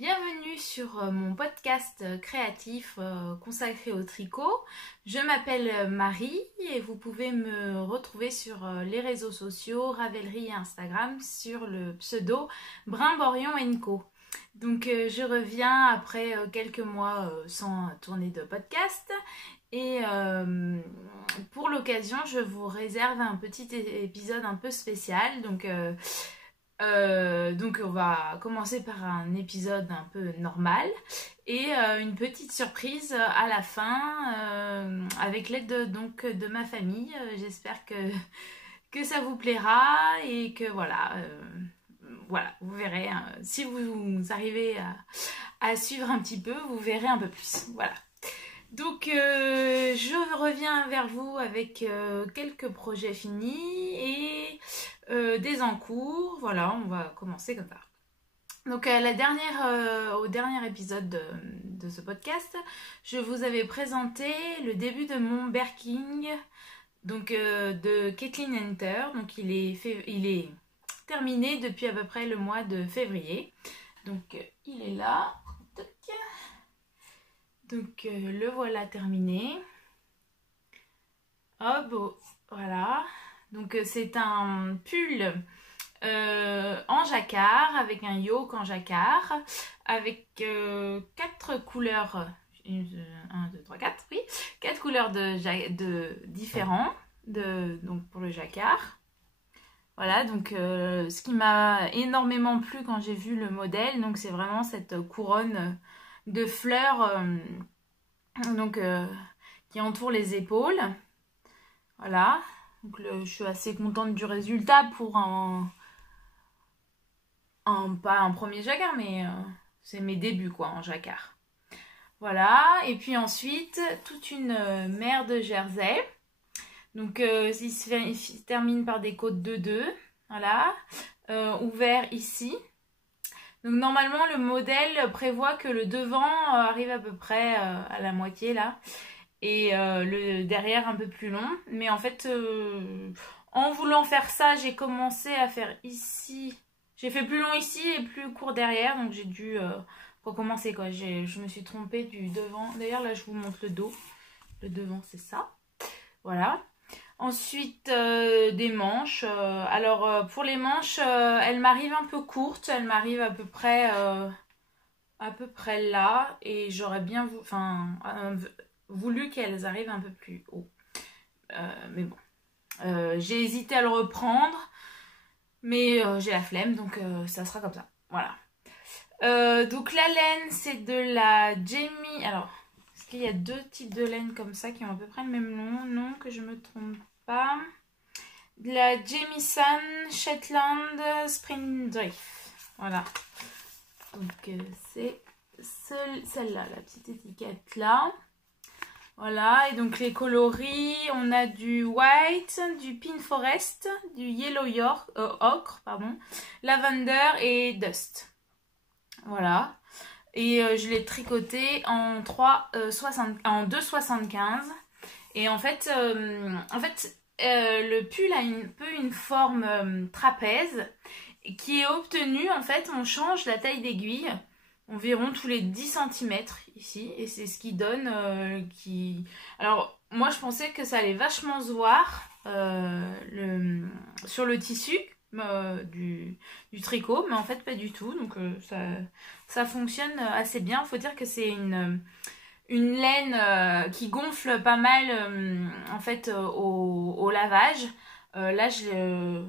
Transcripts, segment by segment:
Bienvenue sur mon podcast créatif consacré au tricot. Je m'appelle Marie et vous pouvez me retrouver sur les réseaux sociaux, Ravelry et Instagram sur le pseudo Brimborion & Co. Donc je reviens après quelques mois sans tourner de podcast et pour l'occasion je vous réserve un petit épisode un peu spécial. Donc on va commencer par un épisode un peu normal et une petite surprise à la fin avec l'aide de ma famille. J'espère que ça vous plaira et que voilà, vous verrez, hein, si vous arrivez à suivre un petit peu, vous verrez un peu plus. Voilà. Donc je reviens vers vous avec quelques projets finis et des en cours. Voilà, on va commencer comme ça. Donc au dernier épisode de ce podcast, je vous avais présenté le début de mon Berking donc, de Kathleen Hunter. Donc il est terminé depuis à peu près le mois de février. Donc il est là. Donc le voilà terminé. Hop, oh, voilà. Donc c'est un pull en jacquard avec un yoke en jacquard avec 4 couleurs. 1, 2, 3, 4, oui. 4 couleurs différents donc pour le jacquard. Voilà, donc ce qui m'a énormément plu quand j'ai vu le modèle, donc c'est vraiment cette couronne de fleurs qui entoure les épaules. Voilà, donc je suis assez contente du résultat pour pas un premier jacquard, mais c'est mes débuts quoi en jacquard. Voilà, et puis ensuite toute une mer de jersey. Donc il se termine par des côtes 2-2, voilà, ouvert ici. Donc normalement le modèle prévoit que le devant arrive à peu près à la moitié là et le derrière un peu plus long. Mais en fait en voulant faire ça j'ai commencé à faire ici. J'ai fait plus long ici et plus court derrière, donc j'ai dû recommencer quoi. Je me suis trompée du devant. D'ailleurs là je vous montre le dos. Le devant c'est ça. Voilà. Ensuite, des manches. Alors, pour les manches, elles m'arrivent un peu courtes. Elles m'arrivent à peu près là. Et j'aurais bien voulu qu'elles arrivent un peu plus haut. Mais bon. J'ai hésité à le reprendre. Mais j'ai la flemme, donc ça sera comme ça. Voilà. Donc, la laine, c'est de la Jamie... Alors, est-ce qu'il y a 2 types de laine comme ça qui ont à peu près le même nom? Non, que je me trompe pas. De la Jamieson Shetland Spring Drift. Voilà. Donc c'est celle-là, la petite étiquette là. Voilà, et donc les coloris, on a du white, du pink forest, du yellow ocre, pardon, lavender et dust. Voilà. Et je l'ai tricoté en 2,75. Et en fait le pull a un peu une forme trapèze qui est obtenue, en fait, on change la taille d'aiguille environ tous les 10 cm ici. Et c'est ce qui donne... Alors, moi, je pensais que ça allait vachement se voir sur le tissu du tricot, mais en fait, pas du tout. Donc, ça fonctionne assez bien. Il faut dire que c'est une laine qui gonfle pas mal en fait au lavage. Là je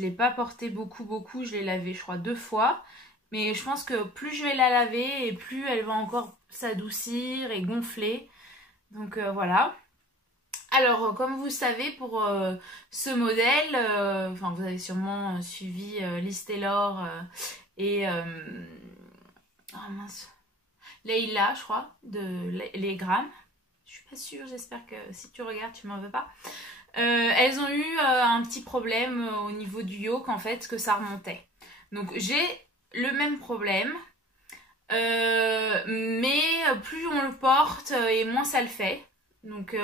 l'ai pas porté beaucoup, je l'ai lavé je crois 2 fois, mais je pense que plus je vais la laver et plus elle va encore s'adoucir et gonfler. Donc voilà. Alors comme vous savez, pour ce modèle, enfin vous avez sûrement suivi Liz Taylor et oh mince, Leila, je crois, de les grammes. Je suis pas sûre, j'espère que si tu regardes, tu m'en veux pas. Elles ont eu un petit problème au niveau du yoke, en fait, que ça remontait. Donc j'ai le même problème, mais plus on le porte et moins ça le fait. Donc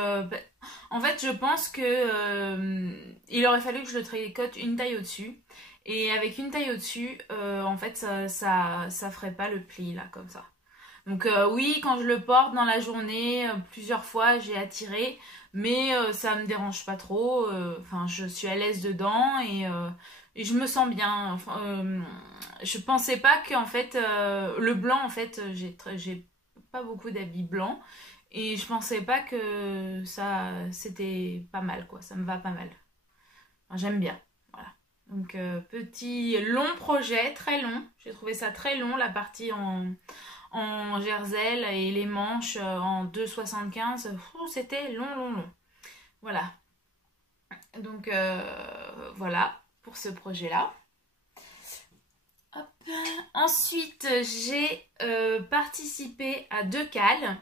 en fait, je pense que il aurait fallu que je le tricote une taille au-dessus. Et avec une taille au-dessus, en fait, ça ferait pas le pli là, comme ça. Donc oui, quand je le porte dans la journée, plusieurs fois, j'ai attiré, mais ça me dérange pas trop. Enfin, je suis à l'aise dedans et je me sens bien. Enfin, je pensais pas qu'en fait, le blanc, en fait, j'ai pas beaucoup d'habits blancs et je pensais pas que ça, c'était pas mal, quoi. Ça me va pas mal. Enfin, j'aime bien. Voilà. Donc petit long projet, très long. J'ai trouvé ça très long, la partie en jersey et les manches en 2,75. C'était long, long, long. Voilà. Donc voilà pour ce projet-là. Hop. Ensuite, j'ai participé à 2 cals.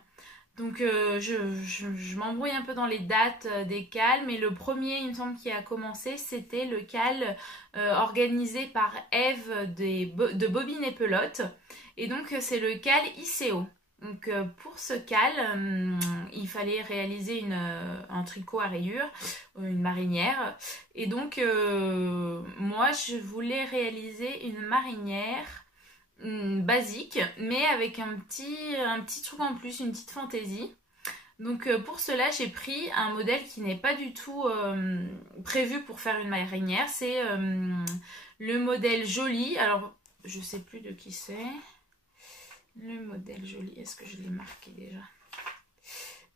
Donc je m'embrouille un peu dans les dates des cals, mais le premier, il me semble, qui a commencé, c'était le cal organisé par Eve de Bobine et Pelote. Et donc c'est le cal ICO. Donc pour ce cal, il fallait réaliser un tricot à rayures, une marinière. Et donc moi, je voulais réaliser une marinière basique, mais avec un petit truc en plus, une petite fantaisie. Donc pour cela, j'ai pris un modèle qui n'est pas du tout prévu pour faire une marinière. C'est le modèle Jolie. Alors, je sais plus de qui c'est. Le modèle Jolie, est-ce que je l'ai marqué déjà?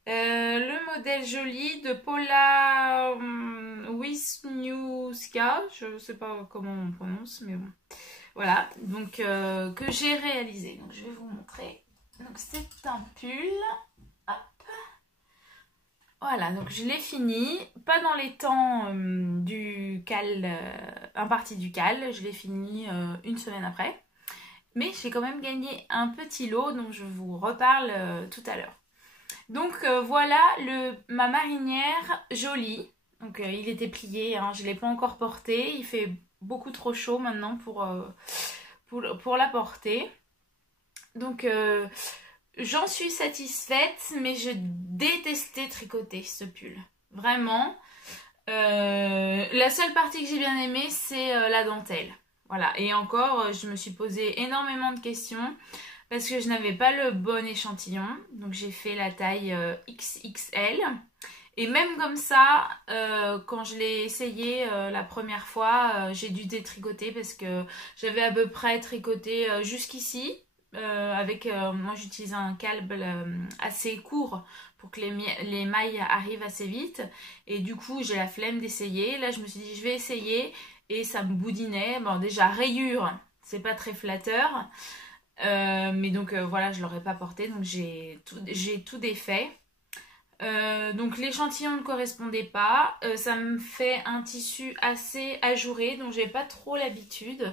Le modèle Jolie de Paula Wisniewska. Je ne sais pas comment on prononce, mais bon. Voilà, donc que j'ai réalisé. Donc je vais vous montrer. Donc c'est un pull. Hop. Voilà, donc je l'ai fini. Pas dans les temps du cal, imparti du cal. Je l'ai fini une semaine après. Mais j'ai quand même gagné un petit lot, donc je vous reparle tout à l'heure. Donc voilà ma marinière Jolie. Donc il était plié, hein, je ne l'ai pas encore porté. Il fait beaucoup trop chaud maintenant pour la porter. Donc j'en suis satisfaite, mais je détestais tricoter ce pull. Vraiment. La seule partie que j'ai bien aimée, c'est la dentelle. Voilà, et encore, je me suis posé énormément de questions parce que je n'avais pas le bon échantillon. Donc j'ai fait la taille XXL. Et même comme ça, quand je l'ai essayé la première fois, j'ai dû détricoter parce que j'avais à peu près tricoté jusqu'ici. Moi j'utilise un câble assez court pour que les mailles arrivent assez vite. Et du coup, j'ai la flemme d'essayer. Là, je me suis dit, je vais essayer. Et ça me boudinait. Bon, déjà, rayures, c'est pas très flatteur. Mais donc, voilà, je l'aurais pas porté. Donc, j'ai tout défait. Donc, l'échantillon ne correspondait pas. Ça me fait un tissu assez ajouré. Donc, j'ai pas trop l'habitude.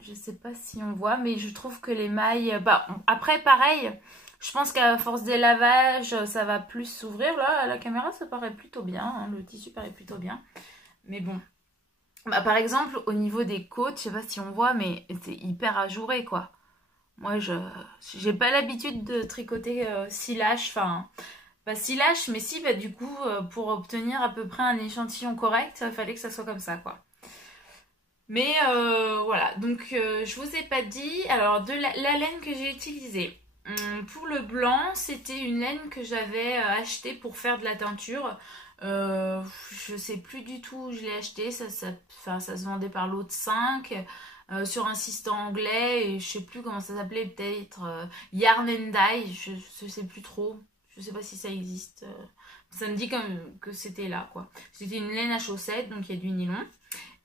Je sais pas si on voit, mais je trouve que les mailles... Bah, après, pareil, je pense qu'à force des lavages, ça va plus s'ouvrir. Là, à la caméra, ça paraît plutôt bien. Hein, le tissu paraît plutôt bien. Mais bon... Bah, par exemple, au niveau des côtes, je sais pas si on voit, mais c'est hyper ajouré, quoi. Moi, j'ai pas l'habitude de tricoter si lâche, enfin, pas si lâche, mais si, bah, du coup, pour obtenir à peu près un échantillon correct, il fallait que ça soit comme ça, quoi. Mais voilà, donc je vous ai pas dit, alors de la laine que j'ai utilisée. Pour le blanc, c'était une laine que j'avais achetée pour faire de la teinture. Je sais plus du tout où je l'ai acheté, ça se vendait par lot de 5 sur un site anglais et je sais plus comment ça s'appelait, peut-être Yarn and Dye, je sais plus trop, je sais pas si ça existe. Ça me dit comme que c'était là, quoi. C'était une laine à chaussettes, donc il y a du nylon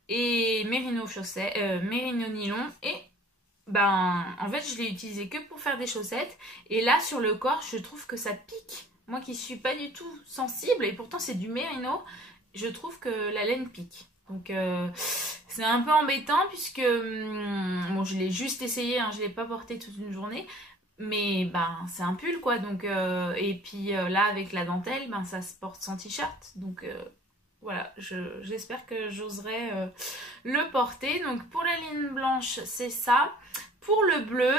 et mérino nylon et ben en fait je l'ai utilisé que pour faire des chaussettes et là sur le corps je trouve que ça pique. Moi qui suis pas du tout sensible, et pourtant c'est du mérino, je trouve que la laine pique. Donc c'est un peu embêtant puisque, bon je l'ai juste essayé, hein, je l'ai pas porté toute une journée, mais ben c'est un pull quoi. Donc, et puis là avec la dentelle, ben ça se porte sans t-shirt. Donc voilà, j'espère que j'oserai le porter. Donc pour la ligne blanche c'est ça. Pour le bleu,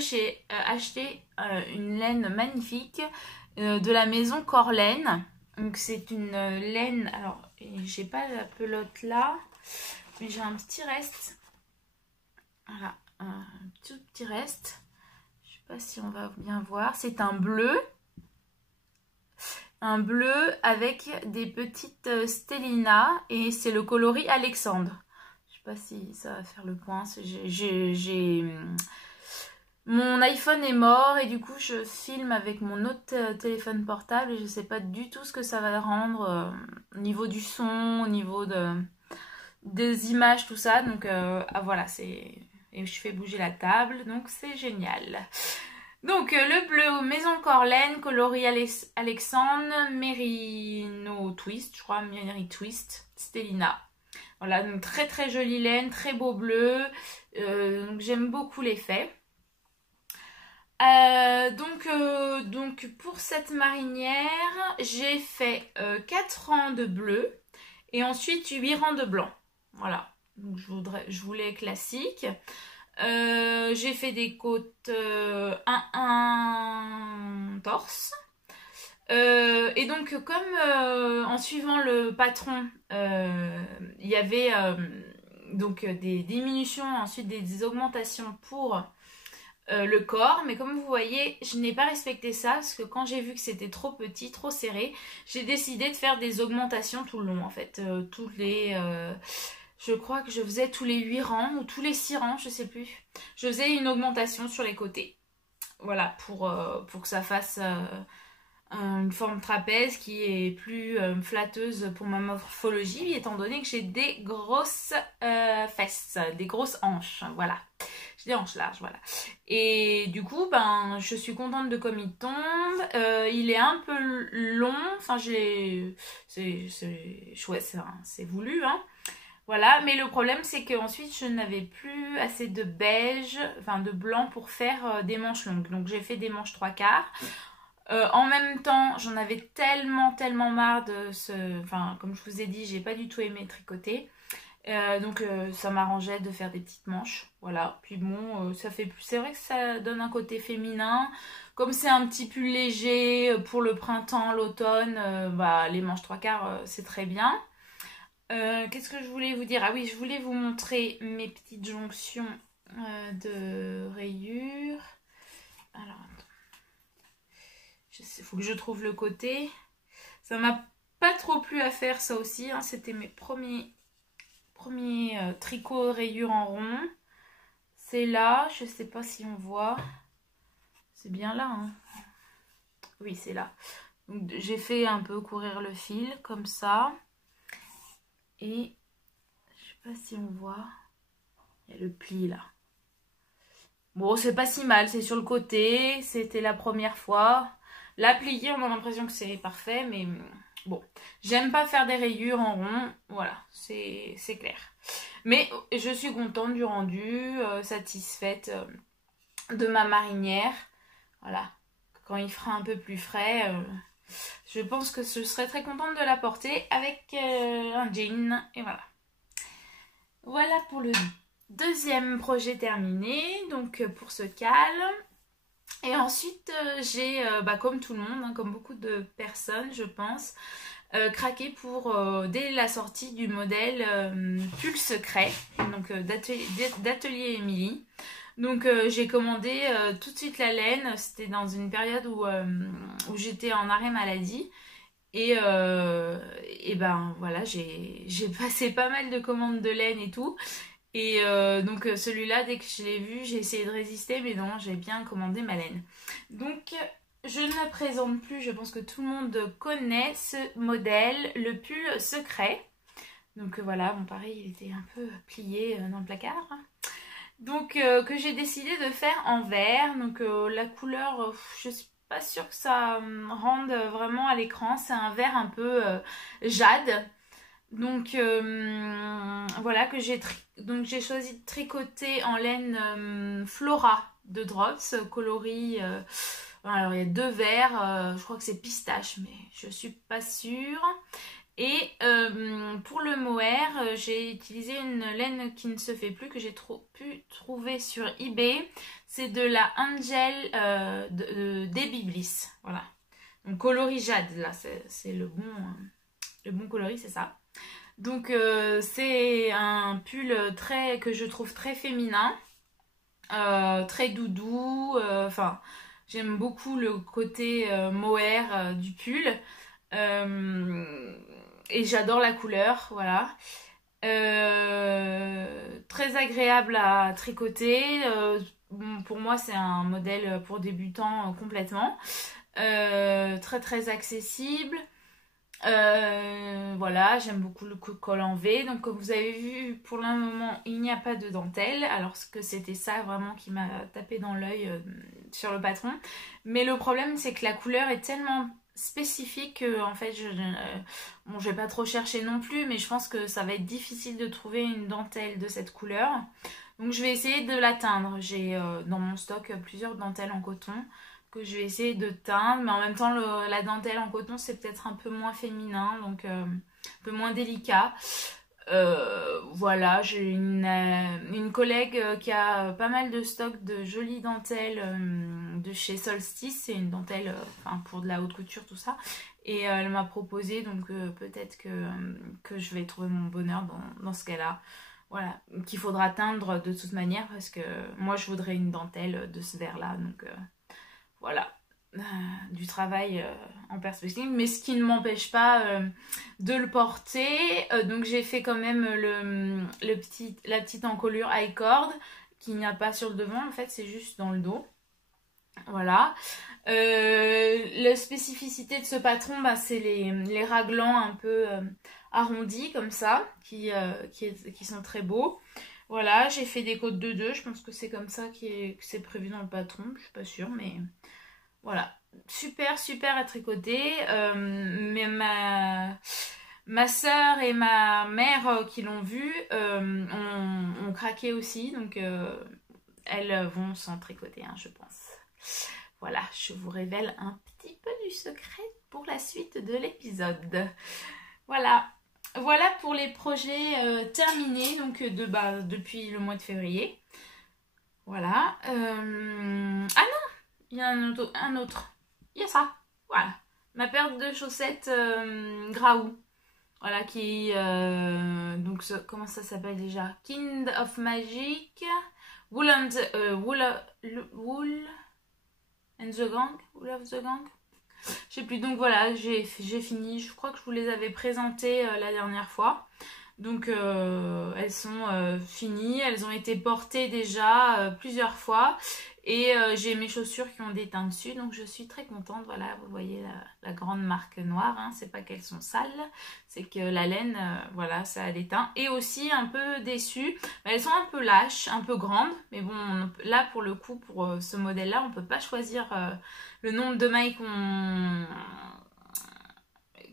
j'ai acheté une laine magnifique de la maison Corlaine. Donc c'est une laine, alors j'ai pas la pelote là, Mais j'ai un petit reste. Voilà, un tout petit reste. Je sais pas si on va bien voir. C'est un bleu. Un bleu avec des petites stellinas. Et c'est le coloris Alexandre. Je sais pas si ça va faire le point. Mon iPhone est mort et du coup je filme avec mon autre téléphone portable et je sais pas du tout ce que ça va rendre au niveau du son, au niveau des images, tout ça. Donc voilà, et je fais bouger la table, donc c'est génial. Donc le bleu Maison Corlaine, coloris Alexandre, Merino Twist, je crois, Merino Twist, Stellina. Voilà, donc très très jolie laine, très beau bleu, donc j'aime beaucoup l'effet. Donc pour cette marinière, j'ai fait 4 rangs de bleu et ensuite 8 rangs de blanc. Voilà, donc je voulais classique. J'ai fait des côtes 1 torse. Et donc comme en suivant le patron, il y avait donc des diminutions, ensuite des augmentations pour le corps, mais comme vous voyez je n'ai pas respecté ça parce que quand j'ai vu que c'était trop petit, trop serré, j'ai décidé de faire des augmentations tout le long en fait, je crois que je faisais tous les 8 rangs ou tous les 6 rangs, je sais plus, je faisais une augmentation sur les côtés, voilà, pour que ça fasse une forme trapèze qui est plus flatteuse pour ma morphologie, étant donné que j'ai des grosses fesses, des grosses hanches, voilà. J'ai des hanches larges, voilà. Et du coup, ben, je suis contente de comme il tombe. Il est un peu long, enfin, c'est chouette, c'est voulu, hein. Voilà, mais le problème, c'est qu'ensuite, je n'avais plus assez de beige, enfin de blanc pour faire des manches longues. Donc, j'ai fait des manches 3/4. En même temps, j'en avais tellement marre de ce... Enfin, comme je vous ai dit, j'ai pas du tout aimé tricoter. Donc ça m'arrangeait de faire des petites manches. Voilà. Puis bon, ça fait plus... C'est vrai que ça donne un côté féminin. Comme c'est un petit pull léger pour le printemps, l'automne, bah, les manches 3/4, c'est très bien. Qu'est-ce que je voulais vous dire? Ah oui, je voulais vous montrer mes petites jonctions de rayures. Alors, il faut que je trouve le côté. Ça m'a pas trop plu à faire ça aussi, hein. C'était mes premiers tricots rayures en rond. C'est là, je sais pas si on voit. C'est bien là, hein. Oui, c'est là. J'ai fait un peu courir le fil comme ça. Et je sais pas si on voit. Il y a le pli là. Bon, c'est pas si mal, c'est sur le côté. C'était la première fois. La pliée, on a l'impression que c'est parfait, mais bon, j'aime pas faire des rayures en rond, voilà, c'est clair. Mais je suis contente du rendu, satisfaite de ma marinière. Voilà, quand il fera un peu plus frais, je pense que je serai très contente de la porter avec un jean, et voilà. Voilà pour le deuxième projet terminé, donc pour ce cal. Et ensuite, j'ai, comme tout le monde, hein, comme beaucoup de personnes, je pense, craqué pour, dès la sortie du modèle Pull Secret, donc d'Atelier Émilie. Donc j'ai commandé tout de suite la laine, c'était dans une période où j'étais en arrêt maladie. Et ben voilà, j'ai passé pas mal de commandes de laine et tout. Et donc celui-là, dès que je l'ai vu, j'ai essayé de résister, mais non, j'ai bien commandé ma laine. Donc je ne présente plus, je pense que tout le monde connaît ce modèle, le pull secret. Donc voilà, bon pareil, il était un peu plié dans le placard. Donc que j'ai décidé de faire en vert. Donc la couleur, je suis pas sûre que ça rende vraiment à l'écran. C'est un vert un peu jade. Donc voilà que j'ai choisi de tricoter en laine Flora de Drops, coloris. Alors il y a 2 verts, je crois que c'est pistache, mais je suis pas sûre. Et pour le mohair, j'ai utilisé une laine qui ne se fait plus, que j'ai pu trouver sur eBay. C'est de la Angel Debbie Bliss. Voilà. Donc coloris jade, là, c'est le bon coloris, c'est ça. Donc c'est un pull que je trouve très féminin, très doudou. Enfin, j'aime beaucoup le côté mohair du pull. Et j'adore la couleur, voilà. Très agréable à tricoter. Bon, pour moi, c'est un modèle pour débutants complètement. Très très accessible. Voilà, j'aime beaucoup le col en V. Donc comme vous avez vu, pour le moment, il n'y a pas de dentelle. Alors que c'était ça vraiment qui m'a tapé dans l'œil sur le patron. Mais le problème, c'est que la couleur est tellement spécifique que en fait, bon, je vais pas trop chercher non plus, mais je pense que ça va être difficile de trouver une dentelle de cette couleur. Donc je vais essayer de l'atteindre. J'ai dans mon stock plusieurs dentelles en coton que je vais essayer de teindre, mais en même temps la dentelle en coton c'est peut-être un peu moins féminin, donc un peu moins délicat. Voilà, j'ai une collègue qui a pas mal de stock de jolies dentelles de chez Solstice, c'est une dentelle pour de la haute couture tout ça, et elle m'a proposé, donc peut-être que je vais trouver mon bonheur dans ce cas-là. Voilà, qu'il faudra teindre de toute manière parce que moi je voudrais une dentelle de ce vert-là, donc voilà, du travail en perspective, mais ce qui ne m'empêche pas de le porter. Donc j'ai fait quand même la petite encolure high cord qu'il n'y a pas sur le devant, en fait c'est juste dans le dos. Voilà. La spécificité de ce patron, bah, c'est les raglans un peu arrondis comme ça, qui sont très beaux. Voilà, j'ai fait des côtes de 2, je pense que c'est comme ça que c'est prévu dans le patron, je suis pas sûre, mais voilà. Super, super à tricoter. Mais ma soeur et ma mère qui l'ont vu ont craqué aussi, donc elles vont s'en tricoter, hein, je pense. Voilà, je vous révèle un petit peu du secret pour la suite de l'épisode. Voilà. Voilà pour les projets terminés donc depuis le mois de février. Voilà. Ah non, il y a un autre. Il y a ça. Voilà. Ma paire de chaussettes Graou. Voilà, qui donc comment ça s'appelle déjà? Kind of Magic. Wool and the Gang. Wool of the Gang. Je sais plus. Donc voilà, j'ai fini. Je crois que je vous les avais présentées la dernière fois. Donc elles sont finies, elles ont été portées déjà plusieurs fois et j'ai mes chaussures qui ont des teintes dessus, donc je suis très contente. Voilà, vous voyez la grande marque noire, hein. C'est pas qu'elles sont sales, c'est que la laine, voilà, ça a des teintes. Et aussi un peu déçue, elles sont un peu lâches, un peu grandes, mais bon, là pour le coup, pour ce modèle-là, on peut pas choisir le nombre de mailles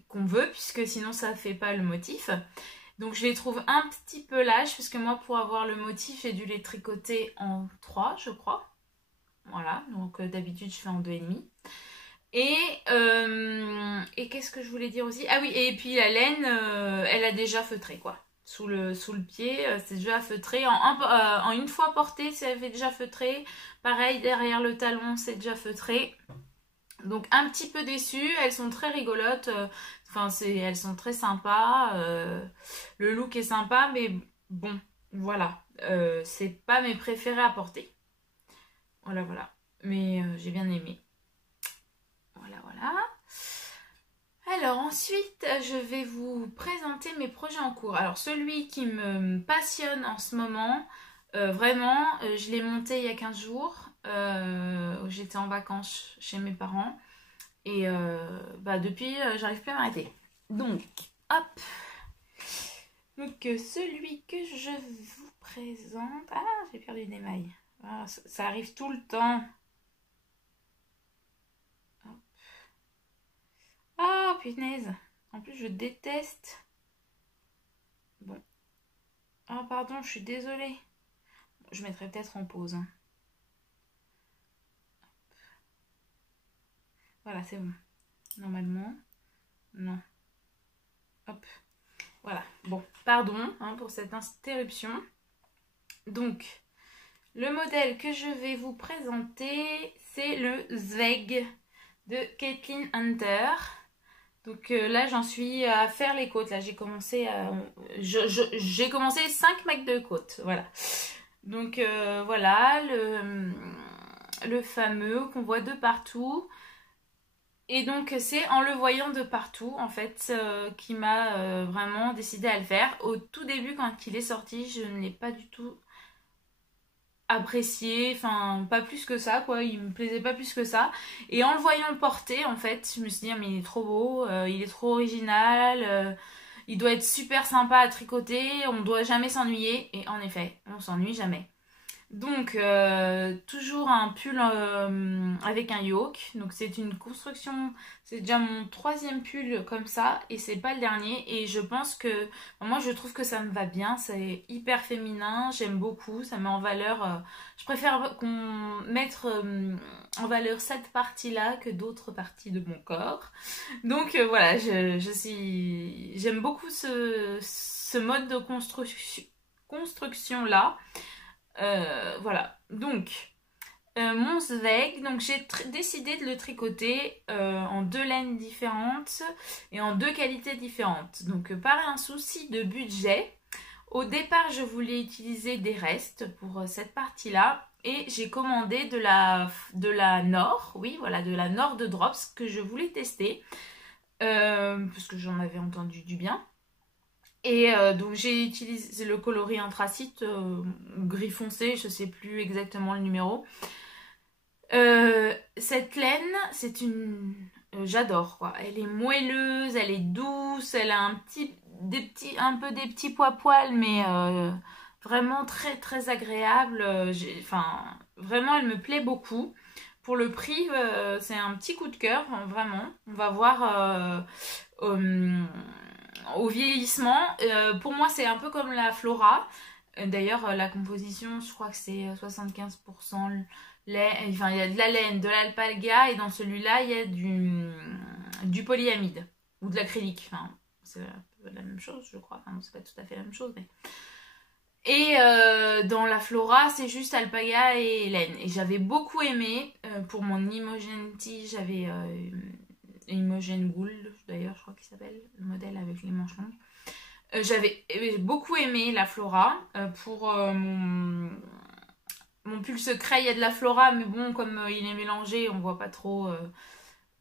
qu'on veut, puisque sinon ça fait pas le motif. Donc je les trouve un petit peu lâches, parce que moi pour avoir le motif j'ai dû les tricoter en 3 je crois. Voilà, donc d'habitude je fais en 2,5. Et qu'est-ce que je voulais dire aussi? Ah oui, et puis la laine, elle a déjà feutré quoi. Sous le pied, c'est déjà feutré. En une fois portée, ça avait déjà feutré. Pareil, derrière le talon, c'est déjà feutré. Donc un petit peu déçue, elles sont très rigolotes, enfin elles sont très sympas, le look est sympa, mais bon, voilà, c'est pas mes préférés à porter. Voilà, voilà, mais j'ai bien aimé. Voilà, voilà. Alors ensuite, je vais vous présenter mes projets en cours. Alors celui qui me passionne en ce moment, vraiment, je l'ai monté il y a 15 jours. J'étais en vacances chez mes parents et depuis j'arrive plus à m'arrêter. Donc hop, donc celui que je vous présente, ah j'ai perdu des mailles, ah, ça arrive tout le temps. Hop. Ah punaise, en plus je déteste. Bon, ah pardon, je suis désolée, je mettrai peut-être en pause, hein. Voilà, c'est bon. Normalement, non. Hop. Voilà. Bon, pardon hein, pour cette interruption. Donc, le modèle que je vais vous présenter, c'est le Zweig de Caitlin Hunter. Donc là, j'en suis à faire les côtes. Là, j'ai commencé j'ai commencé 5 mecs de côtes. Voilà. Donc voilà, le fameux qu'on voit de partout. Et donc c'est en le voyant de partout en fait qui m'a vraiment décidé à le faire. Au tout début quand il est sorti, je ne l'ai pas du tout apprécié, enfin pas plus que ça quoi, il me plaisait pas plus que ça. Et en le voyant porter en fait, je me suis dit ah, mais il est trop beau, il est trop original, il doit être super sympa à tricoter, on doit jamais s'ennuyer. Et en effet, on s'ennuie jamais. Donc, toujours un pull avec un yoke. Donc, c'est une construction. C'est déjà mon 3e pull comme ça. Et c'est pas le dernier. Et je pense que. Moi, je trouve que ça me va bien. C'est hyper féminin. J'aime beaucoup. Ça met en valeur. Je préfère qu'on mette en valeur cette partie-là que d'autres parties de mon corps. Donc, voilà. J'aime beaucoup ce mode de construction-là. Voilà, donc mon Zweig, donc j'ai décidé de le tricoter en 2 laines différentes et en 2 qualités différentes. Donc par un souci de budget, au départ je voulais utiliser des restes pour cette partie-là et j'ai commandé de la Nord, oui voilà, de la Nord de Drops que je voulais tester parce que j'en avais entendu du bien. Et donc j'ai utilisé le coloris anthracite gris foncé, je sais plus exactement le numéro. Cette laine, c'est une... j'adore quoi. Elle est moelleuse, elle est douce, elle a un peu des petits poils, mais vraiment très très agréable. Enfin, vraiment, elle me plaît beaucoup. Pour le prix, c'est un petit coup de cœur, vraiment. On va voir au vieillissement. Pour moi, c'est un peu comme la Flora. D'ailleurs, la composition, je crois que c'est 75% lait. Enfin, il y a de la laine, de l'alpaga, et dans celui-là, il y a du polyamide ou de l'acrylique. Enfin, c'est la même chose, je crois. Enfin, non, c'est pas tout à fait la même chose, mais... Et dans la Flora, c'est juste alpaga et laine. Et j'avais beaucoup aimé. Pour mon Imogen Tea, j'avais Imogen Gould, d'ailleurs, je crois qu'il s'appelle, le modèle avec les manches longues. J'avais beaucoup aimé la Flora. Pour mon pull secret, il y a de la Flora, mais bon, comme il est mélangé, on voit pas trop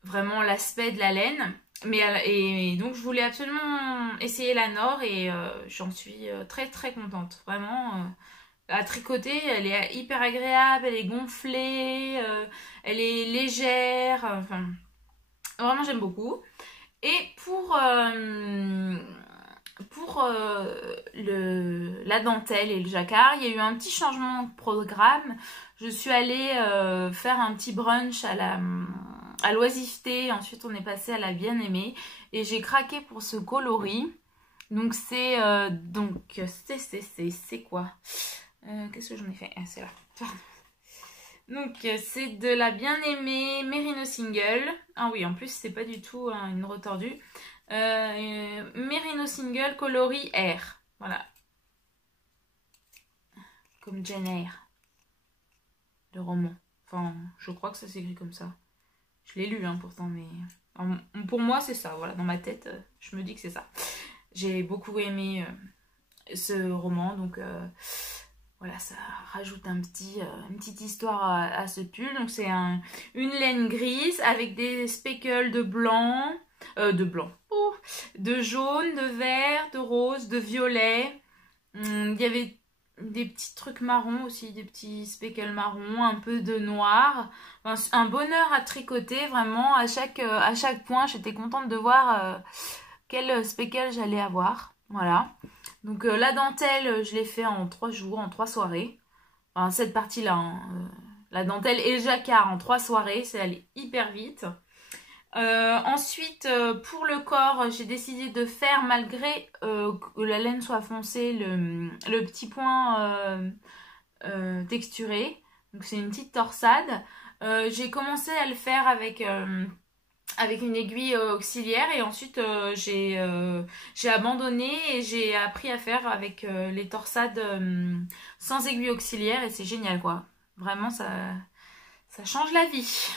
vraiment l'aspect de la laine. Et donc, je voulais absolument essayer la Nord et j'en suis très très contente. Vraiment, à tricoter, elle est hyper agréable, elle est gonflée, elle est légère. Enfin, vraiment, j'aime beaucoup. Et pour la dentelle et le jacquard, il y a eu un petit changement de programme. Je suis allée faire un petit brunch à l'oisiveté. Ensuite, on est passé à la bien-aimée. Et j'ai craqué pour ce coloris. Donc, c'est quoi qu'est-ce que j'en ai fait? Ah, c'est là. Pardon. Donc, c'est de la bien-aimée Merino Single. Ah oui, en plus, c'est pas du tout une retordue. Merino Single coloris Air. Voilà. Comme Jane Eyre. Le roman. Enfin, je crois que ça s'écrit comme ça. Je l'ai lu, hein, pourtant, mais... pour moi, c'est ça. Voilà, dans ma tête, je me dis que c'est ça. J'ai beaucoup aimé ce roman, donc... voilà, ça rajoute une petite histoire à ce pull. Donc c'est une laine grise avec des speckles de blanc, de jaune, de vert, de rose, de violet. Il y avait des petits trucs marrons aussi, des petits speckles marrons, un peu de noir. Enfin, un bonheur à tricoter, vraiment. À chaque point, j'étais contente de voir quel speckle j'allais avoir. Voilà. Donc la dentelle, je l'ai fait en 3 jours, en 3 soirées. Enfin, cette partie-là, hein, la dentelle et le jacquard en 3 soirées, c'est allé hyper vite. Ensuite, pour le corps, j'ai décidé de faire, malgré que la laine soit foncée, le petit point texturé. Donc c'est une petite torsade. J'ai commencé à le faire avec une aiguille auxiliaire et ensuite j'ai abandonné et j'ai appris à faire avec les torsades sans aiguille auxiliaire et c'est génial quoi. Vraiment ça change la vie.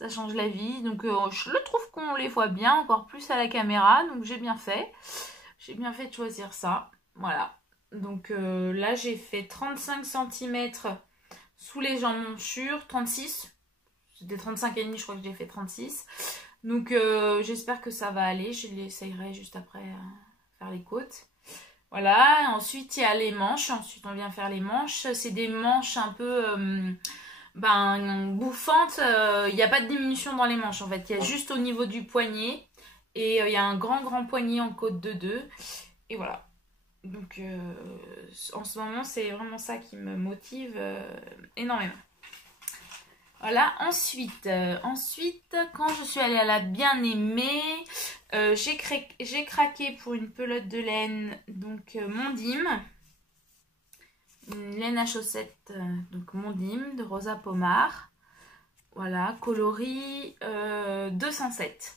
Ça change la vie. Donc je le trouve qu'on les voit bien, encore plus à la caméra. Donc j'ai bien fait. J'ai bien fait de choisir ça. Voilà. Donc là j'ai fait 35 cm sous les emmanchures, 36. C'était 35,5, je crois que j'ai fait 36. Donc j'espère que ça va aller. Je l'essayerai juste après faire les côtes. Voilà, ensuite il y a les manches. Ensuite on vient faire les manches. C'est des manches un peu bouffantes. Il n'y a pas de diminution dans les manches en fait. Il y a juste au niveau du poignet. Et il y a un grand poignet en côte de 2. Et voilà. Donc en ce moment c'est vraiment ça qui me motive énormément. Voilà, ensuite, quand je suis allée à la Bien-Aimée, j'ai craqué pour une pelote de laine, donc Mondim, une laine à chaussettes, donc Mondim de Rosa Pomar, voilà, coloris 207.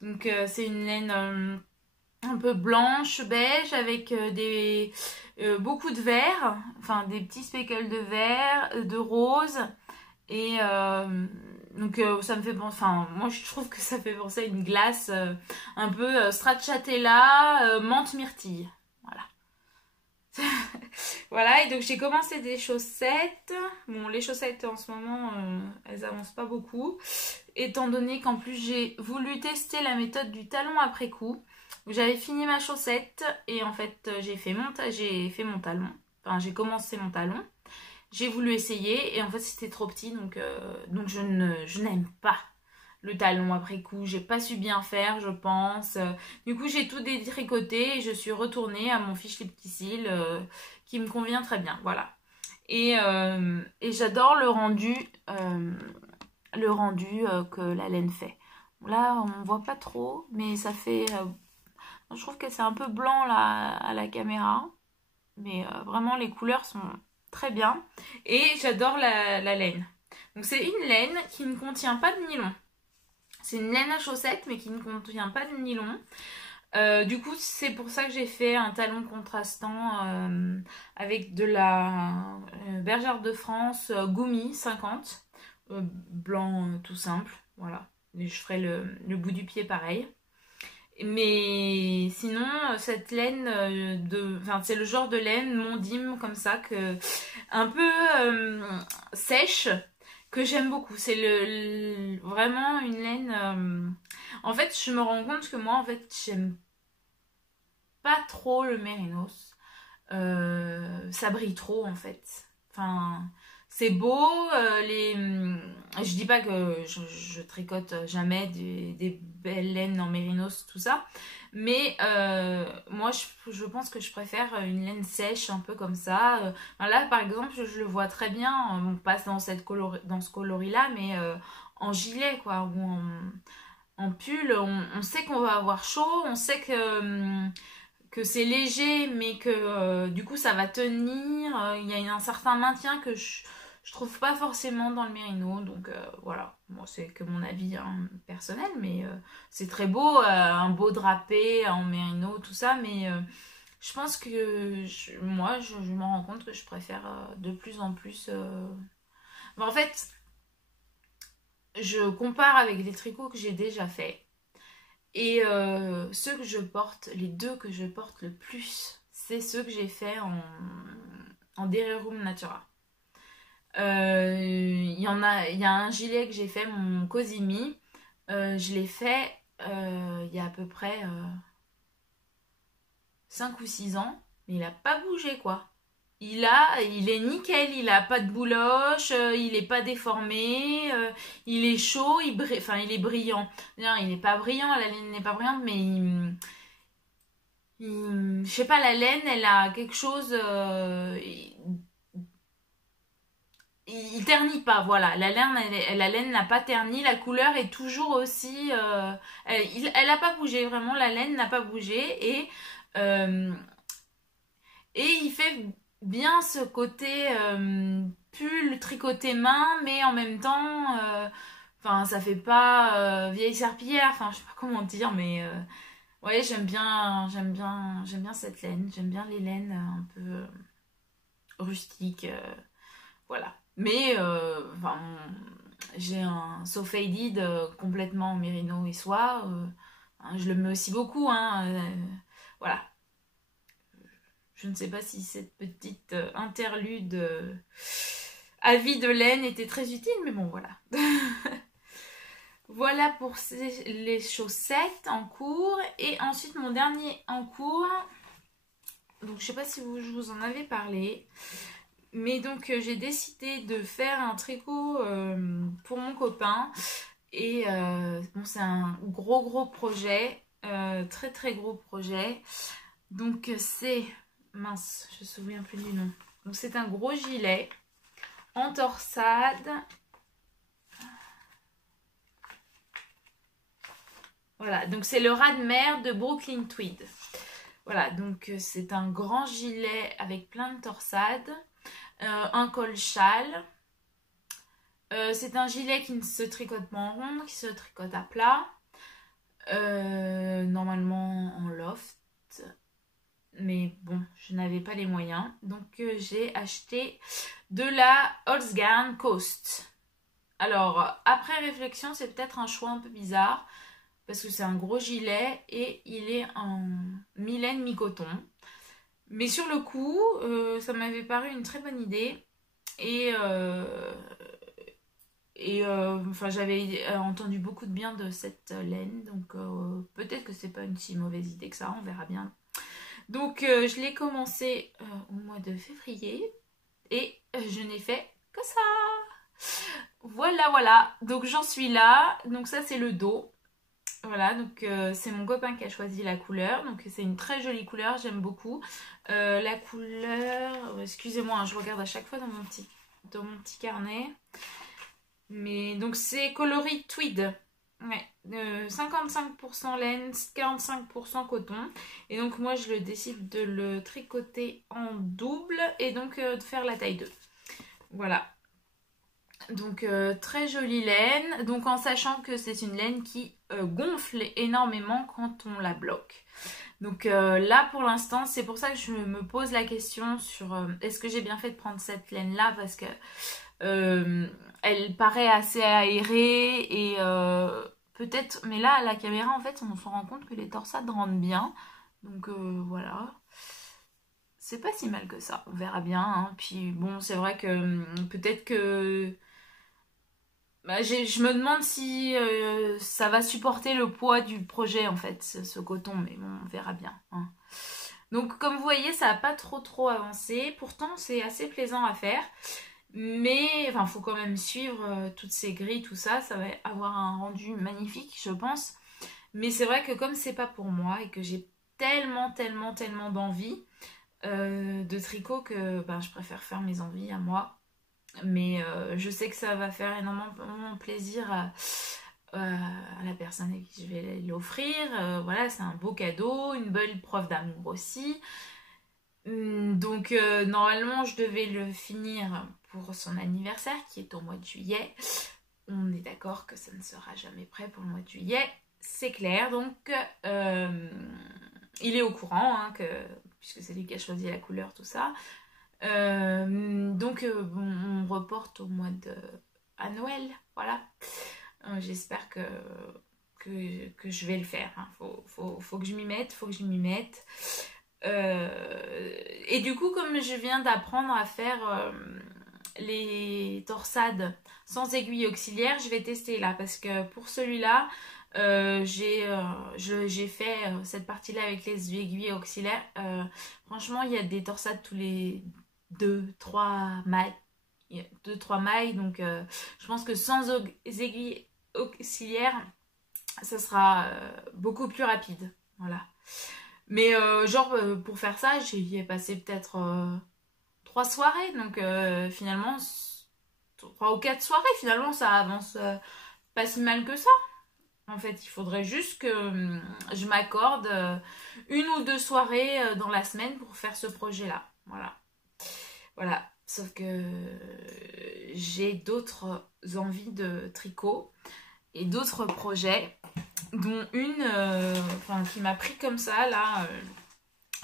Donc c'est une laine un peu blanche, beige, avec beaucoup de vert, enfin des petits speckles de vert, de rose. Et donc ça me fait penser, enfin moi je trouve que ça fait penser à une glace un peu stracciatella, menthe myrtille. Voilà. Voilà, et donc j'ai commencé des chaussettes. Bon, les chaussettes en ce moment, elles avancent pas beaucoup. Étant donné qu'en plus j'ai voulu tester la méthode du talon après coup. J'avais fini ma chaussette et en fait j'ai fait mon talon. Enfin j'ai commencé mon talon. J'ai voulu essayer et en fait c'était trop petit donc je n'aime pas le talon après coup. J'ai pas su bien faire je pense. Du coup j'ai tout détricoté et je suis retournée à mon fiche Lipticil qui me convient très bien. Voilà. Et j'adore le rendu que la laine fait. Là on voit pas trop mais ça fait... je trouve que c'est un peu blanc là à la caméra. Mais vraiment les couleurs sont... très bien. Et j'adore la laine. Donc c'est une laine qui ne contient pas de nylon. C'est une laine à chaussettes mais qui ne contient pas de nylon. Du coup c'est pour ça que j'ai fait un talon contrastant avec de la Bergère de France Gumi 50. Blanc tout simple. Voilà. Et je ferai le bout du pied pareil. Mais sinon, cette laine c'est le genre de laine Mondim comme ça que un peu sèche que j'aime beaucoup. C'est vraiment une laine. En fait, je me rends compte que moi, en fait, j'aime pas trop le mérinos. Ça brille trop en fait. Enfin, c'est beau. Je dis pas que je tricote jamais des belles laines en mérinos, tout ça. Mais moi, je pense que je préfère une laine sèche, un peu comme ça. Là, par exemple, je le vois très bien. On passe dans ce coloris-là, mais en gilet, quoi. Ou en pull. On sait qu'on va avoir chaud. On sait que c'est léger mais que du coup ça va tenir, il y a un certain maintien que je trouve pas forcément dans le mérino, donc voilà, bon, c'est que mon avis hein, personnel, mais c'est très beau, un beau drapé en mérino, tout ça, mais je pense que moi je me rends compte que je préfère de plus en plus mais en fait je compare avec les tricots que j'ai déjà fait. Et ceux que je porte, les deux que je porte le plus, c'est ceux que j'ai fait en Derirum Natura. Il y a un gilet que j'ai fait, mon Cosimi. Je l'ai fait il y a à peu près 5 ou 6 ans, mais il n'a pas bougé quoi. Il est nickel, il a pas de bouloche, il est pas déformé, il est chaud, enfin il est brillant. Non, il n'est pas brillant, la laine n'est pas brillante, mais je sais pas, la laine, elle a quelque chose, il ternit pas, voilà. La laine n'a pas terni, la couleur est toujours aussi, elle a pas bougé, vraiment, la laine n'a pas bougé euh, et il fait bien ce côté pull tricoté main, mais en même temps, enfin, ça fait pas vieille serpillière, enfin, je sais pas comment dire, mais ouais, j'aime bien cette laine, j'aime bien les laines un peu rustiques, voilà. Mais, enfin, j'ai un So Faded complètement mérino et soie. Hein, je le mets aussi beaucoup. Hein, voilà. Je ne sais pas si cette petite interlude avis de laine était très utile, mais bon, voilà. Voilà pour les chaussettes en cours. Et ensuite, mon dernier en cours. Donc, je ne sais pas si je vous en avais parlé. Mais donc, j'ai décidé de faire un tricot pour mon copain. Et bon, c'est un gros projet. Très très gros projet. Donc, c'est... Mince, je ne me souviens plus du nom. Donc, c'est un gros gilet en torsade. Voilà, donc c'est le raz de mer de Brooklyn Tweed. Voilà, donc c'est un grand gilet avec plein de torsades, un col châle. C'est un gilet qui ne se tricote pas en rond, qui se tricote à plat. Normalement en loft. Mais bon, je n'avais pas les moyens. Donc j'ai acheté de la Holzgarn Coast. Alors, après réflexion, c'est peut-être un choix un peu bizarre. Parce que c'est un gros gilet et il est en mi-laine, mi-coton. Mais sur le coup, ça m'avait paru une très bonne idée. Et enfin, j'avais entendu beaucoup de bien de cette laine. Donc peut-être que c'est pas une si mauvaise idée que ça, on verra bien. Donc je l'ai commencé au mois de février. Et je n'ai fait que ça. Voilà. Donc j'en suis là. Donc ça c'est le dos. Voilà, donc c'est mon copain qui a choisi la couleur. Donc c'est une très jolie couleur, j'aime beaucoup. La couleur... Excusez-moi, hein, je regarde à chaque fois dans mon petit carnet. Mais donc c'est coloris tweed. Ouais, 55% laine, 45% coton. Et donc moi je décide de le tricoter en double et donc de faire la taille 2. Voilà. Donc très jolie laine, donc en sachant que c'est une laine qui gonfle énormément quand on la bloque. Donc là pour l'instant c'est pour ça que je me pose la question sur est-ce que j'ai bien fait de prendre cette laine là, parce que elle paraît assez aérée et peut-être, mais là à la caméra en fait on se rend compte que les torsades rentrent bien. Donc voilà. C'est pas si mal que ça, on verra bien. Hein. Puis bon c'est vrai que peut-être que... Bah, je me demande si ça va supporter le poids du projet en fait, ce coton, mais bon, on verra bien. Hein. Donc comme vous voyez, ça n'a pas trop avancé. Pourtant, c'est assez plaisant à faire. Mais, enfin, il faut quand même suivre toutes ces grilles, tout ça. Ça va avoir un rendu magnifique, je pense. Mais c'est vrai que comme c'est pas pour moi et que j'ai tellement d'envie de tricot que ben, je préfère faire mes envies à moi. Mais je sais que ça va faire énormément plaisir à la personne à qui je vais l'offrir. Voilà, c'est un beau cadeau, une belle preuve d'amour aussi. Donc normalement, je devais le finir pour son anniversaire qui est au mois de juillet. On est d'accord que ça ne sera jamais prêt pour le mois de juillet, c'est clair. Donc il est au courant, hein, puisque c'est lui qui a choisi la couleur, tout ça. Donc on reporte au mois à Noël, voilà. J'espère que je vais le faire. Hein. Faut que je m'y mette, et du coup, comme je viens d'apprendre à faire les torsades sans aiguille auxiliaire, je vais tester là, parce que pour celui-là j'ai fait cette partie là avec les aiguilles auxiliaires. Franchement, il y a des torsades tous les 2-3 mailles, donc je pense que sans aiguilles auxiliaires ça sera beaucoup plus rapide, voilà. Mais genre pour faire ça j'y ai passé peut-être 3 soirées, donc finalement 3 ou 4 soirées, finalement ça avance pas si mal que ça. En fait, il faudrait juste que je m'accorde 1 ou 2 soirées dans la semaine pour faire ce projet-là. Voilà. Sauf que j'ai d'autres envies de tricot et d'autres projets, dont une qui m'a pris comme ça, là.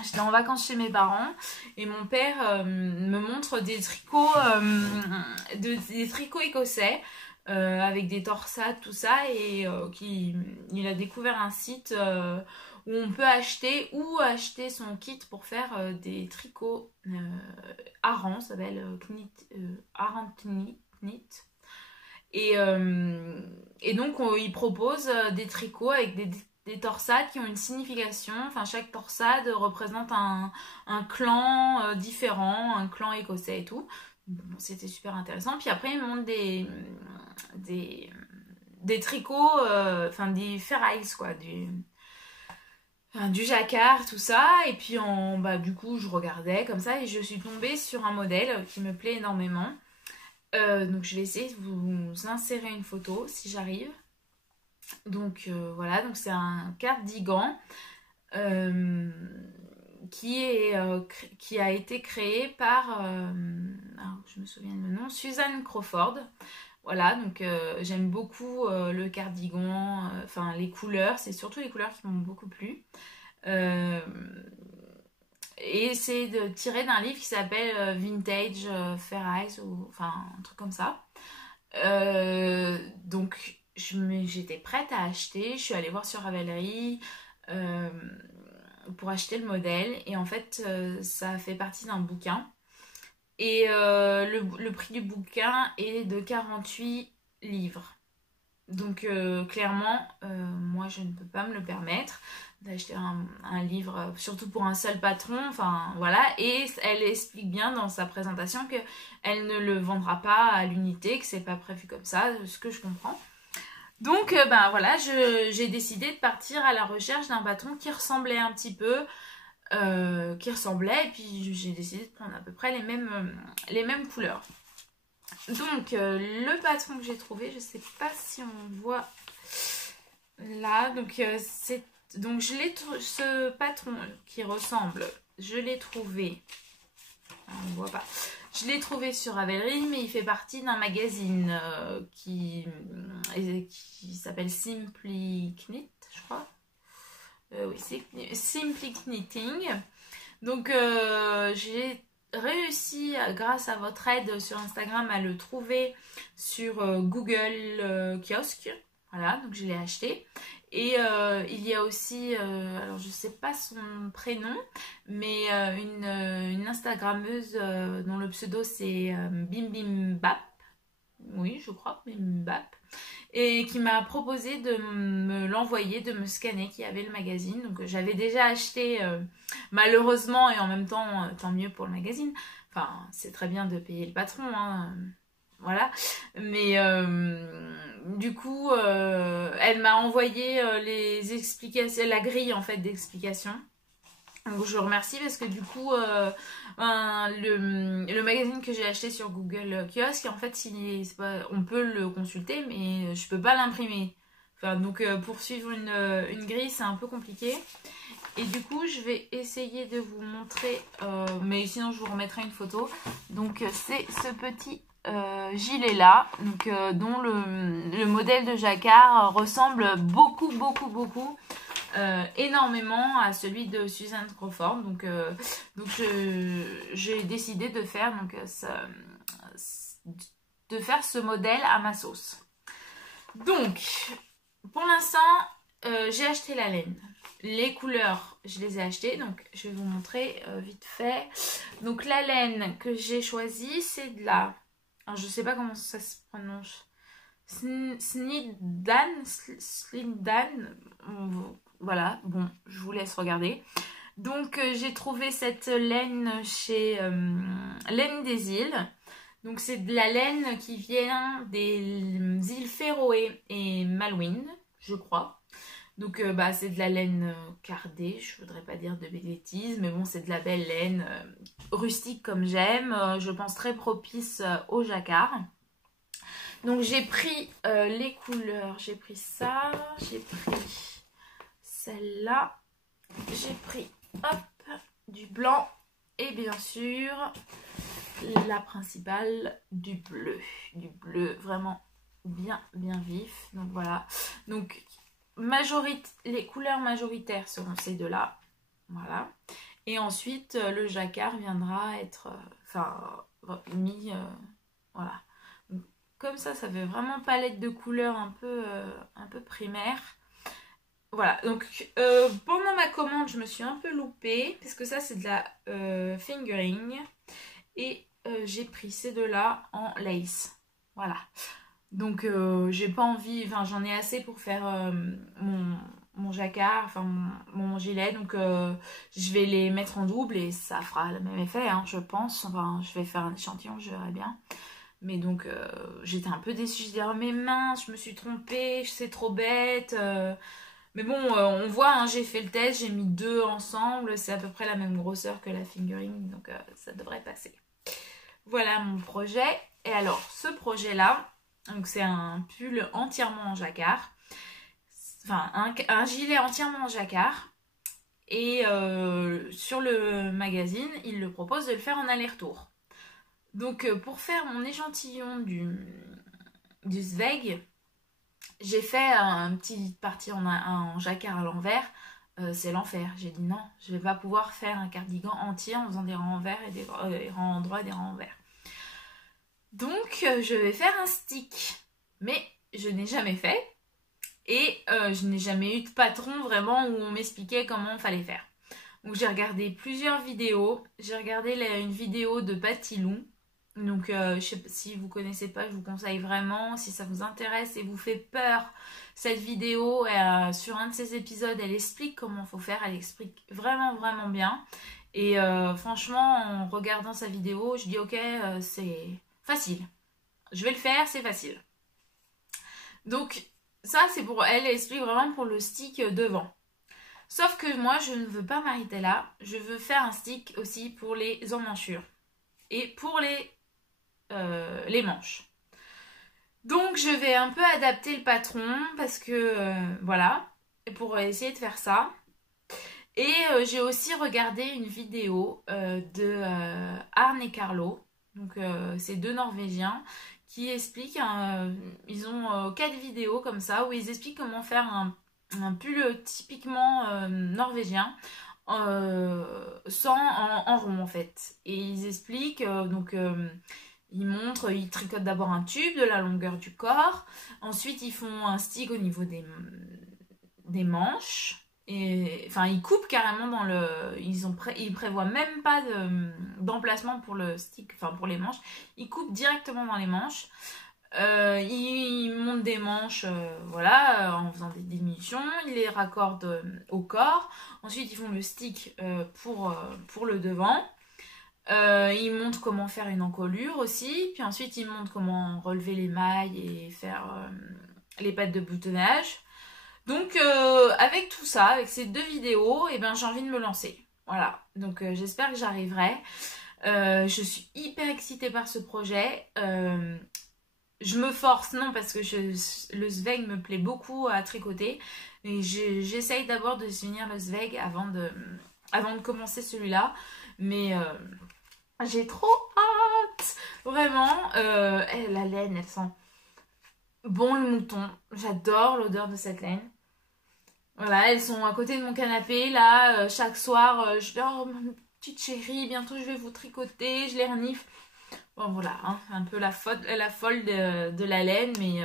J'étais en vacances chez mes parents et mon père me montre des tricots, des tricots écossais. avec des torsades, tout ça, et il a découvert un site où on peut acheter ou acheter son kit pour faire des tricots. Aran, ça s'appelle Aran Knit. Et donc, il propose des tricots avec des torsades qui ont une signification. Enfin, chaque torsade représente un clan différent, un clan écossais et tout. Bon, c'était super intéressant. Puis après, ils montrent des tricots, enfin des ferrailles, quoi, du jacquard, tout ça. Et puis, du coup, je regardais comme ça et je suis tombée sur un modèle qui me plaît énormément. Donc je vais essayer de vous insérer une photo si j'arrive. Donc voilà, donc c'est un cardigan qui a été créé par, alors je me souviens le nom, Suzanne Crawford. Voilà, donc j'aime beaucoup le cardigan, enfin les couleurs, c'est surtout les couleurs qui m'ont beaucoup plu. Et c'est tiré d'un livre qui s'appelle Vintage Fair Eyes, ou enfin un truc comme ça. Donc j'étais prête à acheter, je suis allée voir sur Ravelry pour acheter le modèle. Et en fait, ça fait partie d'un bouquin. Et le prix du bouquin est de 48 livres. Donc clairement, moi je ne peux pas me le permettre d'acheter un livre, surtout pour un seul patron, enfin voilà. Et elle explique bien dans sa présentation que elle ne le vendra pas à l'unité, que c'est pas prévu comme ça, ce que je comprends. Donc voilà, j'ai décidé de partir à la recherche d'un patron qui ressemblait un petit peu, et puis j'ai décidé de prendre à peu près les mêmes couleurs. Donc le patron que j'ai trouvé, je sais pas si on voit là, donc ce patron qui ressemble, je l'ai trouvé, on voit pas, je l'ai trouvé sur Ravelry, mais il fait partie d'un magazine qui s'appelle Simply Knit, je crois. Oui, c'est Simply Knitting. Donc j'ai réussi, grâce à votre aide sur Instagram, à le trouver sur Google Kiosque. Voilà, donc je l'ai acheté. Et il y a aussi, alors je sais pas son prénom, mais une Instagrammeuse dont le pseudo c'est Bim Bim Bap. Oui, je crois, Bim Bim Bap. Et qui m'a proposé de me l'envoyer, de me scanner, qui avait le magazine. Donc j'avais déjà acheté, malheureusement, et en même temps, tant mieux pour le magazine. Enfin, c'est très bien de payer le patron, hein, voilà. Mais du coup, elle m'a envoyé les explications, la grille en fait d'explications. Donc je remercie parce que du coup, le magazine que j'ai acheté sur Google Kiosque, en fait, on peut le consulter, mais je peux pas l'imprimer. Enfin, donc pour suivre une grille, c'est un peu compliqué. Et du coup, je vais essayer de vous montrer, mais sinon je vous remettrai une photo. Donc c'est ce petit gilet là, donc, dont le modèle de jacquard ressemble beaucoup énormément à celui de Suzanne Crawford. Donc j'ai décidé de faire ce modèle à ma sauce. Donc pour l'instant j'ai acheté la laine. Les couleurs, je les ai achetées, donc je vais vous montrer vite fait. Donc la laine que j'ai choisie, c'est de la... Alors je sais pas comment ça se prononce. Sniddan. Voilà, bon, je vous laisse regarder. Donc j'ai trouvé cette laine chez Laine des Îles. Donc c'est de la laine qui vient des îles Féroé et Malouine, je crois. Donc c'est de la laine cardée, je voudrais pas dire de bêtises, mais bon, c'est de la belle laine rustique comme j'aime, je pense très propice au jacquard. Donc j'ai pris les couleurs, j'ai pris ça, j'ai pris celle-là, j'ai pris du blanc et bien sûr la principale du bleu vraiment bien vif. Donc voilà, donc les couleurs majoritaires seront ces deux-là, voilà. Et ensuite, le jacquard viendra être mis, voilà. Donc, comme ça fait vraiment palette de couleurs un peu primaire. Voilà, donc pendant ma commande, je me suis un peu loupée, parce que ça c'est de la fingering, et j'ai pris ces deux-là en lace. Voilà, donc j'ai pas envie, enfin j'en ai assez pour faire mon jacquard, enfin mon gilet, donc je vais les mettre en double et ça fera le même effet, hein, je pense. Enfin, je vais faire un échantillon, je verrai bien. Mais donc j'étais un peu déçue, je disais oh mais mince, je me suis trompée, c'est trop bête. Mais bon, on voit, hein, j'ai fait le test, j'ai mis deux ensemble, c'est à peu près la même grosseur que la fingering, donc ça devrait passer. Voilà mon projet. Et alors, ce projet-là, donc c'est un pull entièrement en jacquard, enfin un gilet entièrement en jacquard. Et sur le magazine, il le propose de le faire en aller-retour. Donc pour faire mon échantillon du Zweig, j'ai fait une petite partie en jacquard à l'envers. C'est l'enfer. J'ai dit non, je vais pas pouvoir faire un cardigan entier en faisant des rangs envers et des rangs droits et des rangs envers. Donc je vais faire un stick. Mais je n'ai jamais fait. Et je n'ai jamais eu de patron vraiment où on m'expliquait comment il fallait faire. Donc j'ai regardé plusieurs vidéos. J'ai regardé une vidéo de Patilou. Donc je sais pas, si vous connaissez pas, je vous conseille vraiment. Si ça vous intéresse et vous fait peur cette vidéo, sur un de ces épisodes, elle explique comment il faut faire. Elle explique vraiment vraiment bien. Et franchement, en regardant sa vidéo, je dis ok, c'est facile. Je vais le faire, c'est facile. Donc ça c'est pour elle explique vraiment pour le stick devant. Sauf que moi je ne veux pas m'arrêter là, je veux faire un stick aussi pour les emmanchures et pour les manches. Donc je vais un peu adapter le patron parce que voilà, pour essayer de faire ça. Et j'ai aussi regardé une vidéo de Arne et Carlo, donc c'est deux Norvégiens qui expliquent, ils ont 4 vidéos comme ça où ils expliquent comment faire un pull typiquement norvégien en rond en fait. Et ils expliquent, ils montrent, ils tricotent d'abord un tube de la longueur du corps, ensuite ils font un stick au niveau des manches. Et enfin, ils coupent carrément dans le. Ils prévoient même pas d'emplacement pour le stick, enfin pour les manches. Ils coupent directement dans les manches. Ils montent des manches, voilà, en faisant des diminutions. Ils les raccordent au corps. Ensuite, ils font le stick pour le devant. Ils montrent comment faire une encolure aussi. Puis ensuite, ils montrent comment relever les mailles et faire les pattes de boutonnage. Donc avec tout ça, avec ces 2 vidéos, eh ben, j'ai envie de me lancer. Voilà, donc j'espère que j'arriverai. Je suis hyper excitée par ce projet. Je me force, non, parce que le Zweig me plaît beaucoup à tricoter. Et j'essaye d'abord de finir le Zweig avant de commencer celui-là. Mais j'ai trop hâte. Vraiment, la laine, elle sent bon le mouton. J'adore l'odeur de cette laine. Voilà, elles sont à côté de mon canapé, là, chaque soir, je dis, oh, ma petite chérie, bientôt je vais vous tricoter, je les renifle. Bon, voilà, hein, un peu la folle de la laine, mais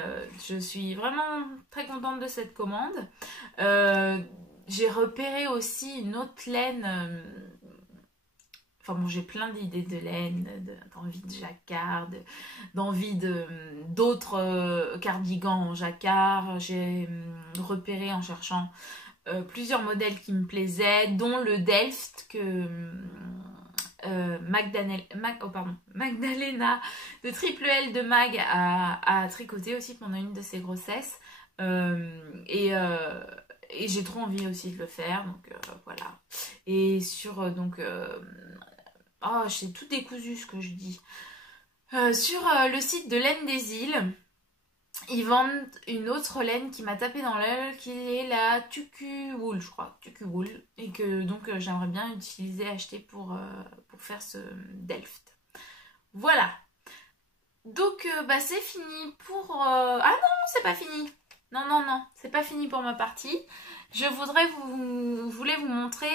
je suis vraiment très contente de cette commande. J'ai repéré aussi une autre laine, enfin bon, j'ai plein d'idées de laine, d'envie de jacquard, d'envie d'autres cardigans en jacquard. J'ai repéré en cherchant plusieurs modèles qui me plaisaient, dont le Delft que Magdalena de Triple L de Mag a tricoté aussi pendant une de ses grossesses. Et j'ai trop envie aussi de le faire, donc voilà. Et sur oh, c'est tout décousu ce que je dis. Sur le site de Laine des Îles, ils vendent une autre laine qui m'a tapé dans l'œil, qui est la Tuku Wool, je crois, Tuku Wool, et que donc j'aimerais bien utiliser, acheter pour faire ce Delft. Voilà. Donc c'est fini pour... Ah non, c'est pas fini. Non, c'est pas fini pour ma partie. Je voulais vous montrer,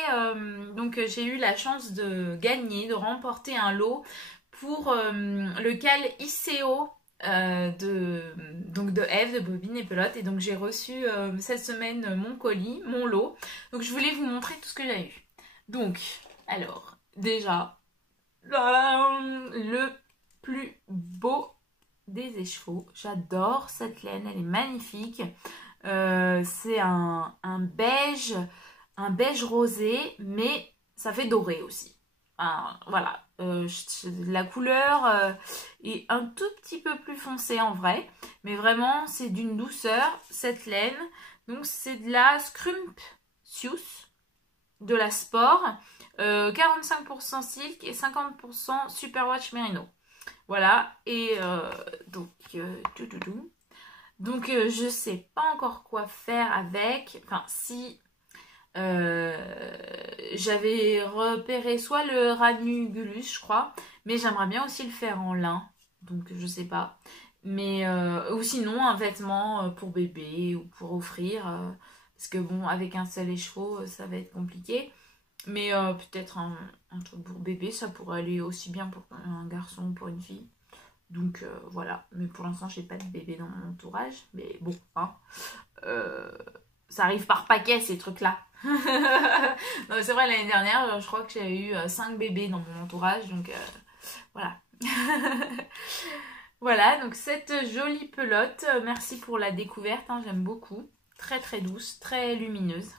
donc j'ai eu la chance de gagner, de remporter un lot pour le cal ICO donc de Eve, de Bobine et Pelote. Et donc j'ai reçu cette semaine mon colis, mon lot. Donc je voulais vous montrer tout ce que j'ai eu. Donc, alors, déjà, le plus beau des écheveaux. J'adore cette laine, elle est magnifique. C'est un beige rosé, mais ça fait doré aussi. Voilà, la couleur est un tout petit peu plus foncée en vrai, mais vraiment c'est d'une douceur cette laine. Donc c'est de la Scrumptious, de la Sport, 45% silk et 50% Superwash Merino. Voilà, et donc je sais pas encore quoi faire avec. Enfin si j'avais repéré soit le ranugulus, je crois, mais j'aimerais bien aussi le faire en lin, donc je sais pas. Mais ou sinon un vêtement pour bébé ou pour offrir, parce que bon, avec un seul écheveau, ça va être compliqué. Mais peut-être un truc pour bébé, ça pourrait aller aussi bien pour un garçon ou pour une fille. Donc voilà, mais pour l'instant j'ai pas de bébé dans mon entourage, mais bon, hein, ça arrive par paquet ces trucs là. Non, c'est vrai, l'année dernière je crois que j'ai eu 5 bébés dans mon entourage, donc voilà. Voilà, donc cette jolie pelote, merci pour la découverte, hein, j'aime beaucoup, très très douce, très lumineuse.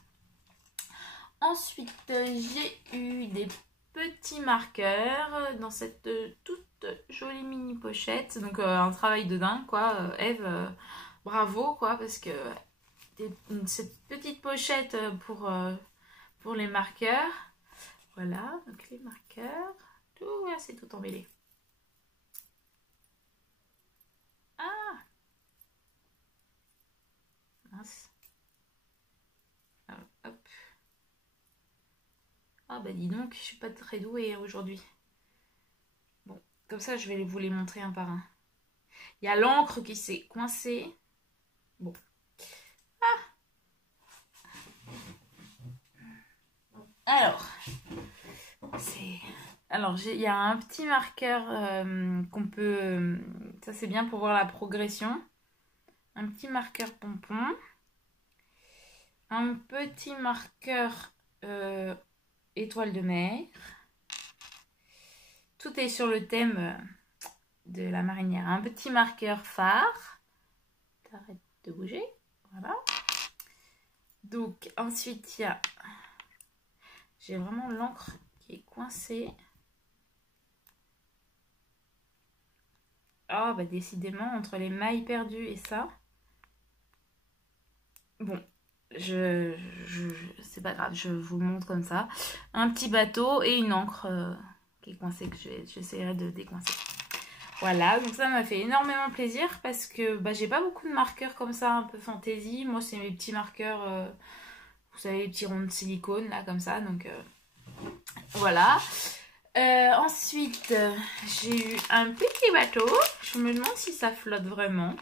Ensuite j'ai eu des petits marqueurs dans cette toute jolie mini pochette, donc un travail de dingue quoi. Eve, bravo quoi, parce que cette petite pochette pour les marqueurs, voilà, donc les marqueurs, tout, c'est tout emmêlé. Ah mince, hop. Ah bah dis donc, je suis pas très douée aujourd'hui. Bon, comme ça je vais vous les montrer un par un. Il y a l'encre qui s'est coincée. Bon. Alors, il y a un petit marqueur qu'on peut... ça c'est bien pour voir la progression. Un petit marqueur pompon. Un petit marqueur étoile de mer. Tout est sur le thème de la marinière. Un petit marqueur phare. T'arrêtes de bouger. Voilà. Donc ensuite il y a... j'ai vraiment l'encre qui est coincée. Oh bah décidément entre les mailles perdues et ça. Bon, c'est pas grave, je vous le montre comme ça. Un petit bateau et une encre qui est coincée que j'essaierai de décoincer. Voilà, donc ça m'a fait énormément plaisir parce que bah, j'ai pas beaucoup de marqueurs comme ça, un peu fantaisie. Moi, c'est mes petits marqueurs, vous savez, les petits ronds de silicone, là, comme ça. Donc, voilà. Ensuite, j'ai eu un petit bateau. Je me demande si ça flotte vraiment.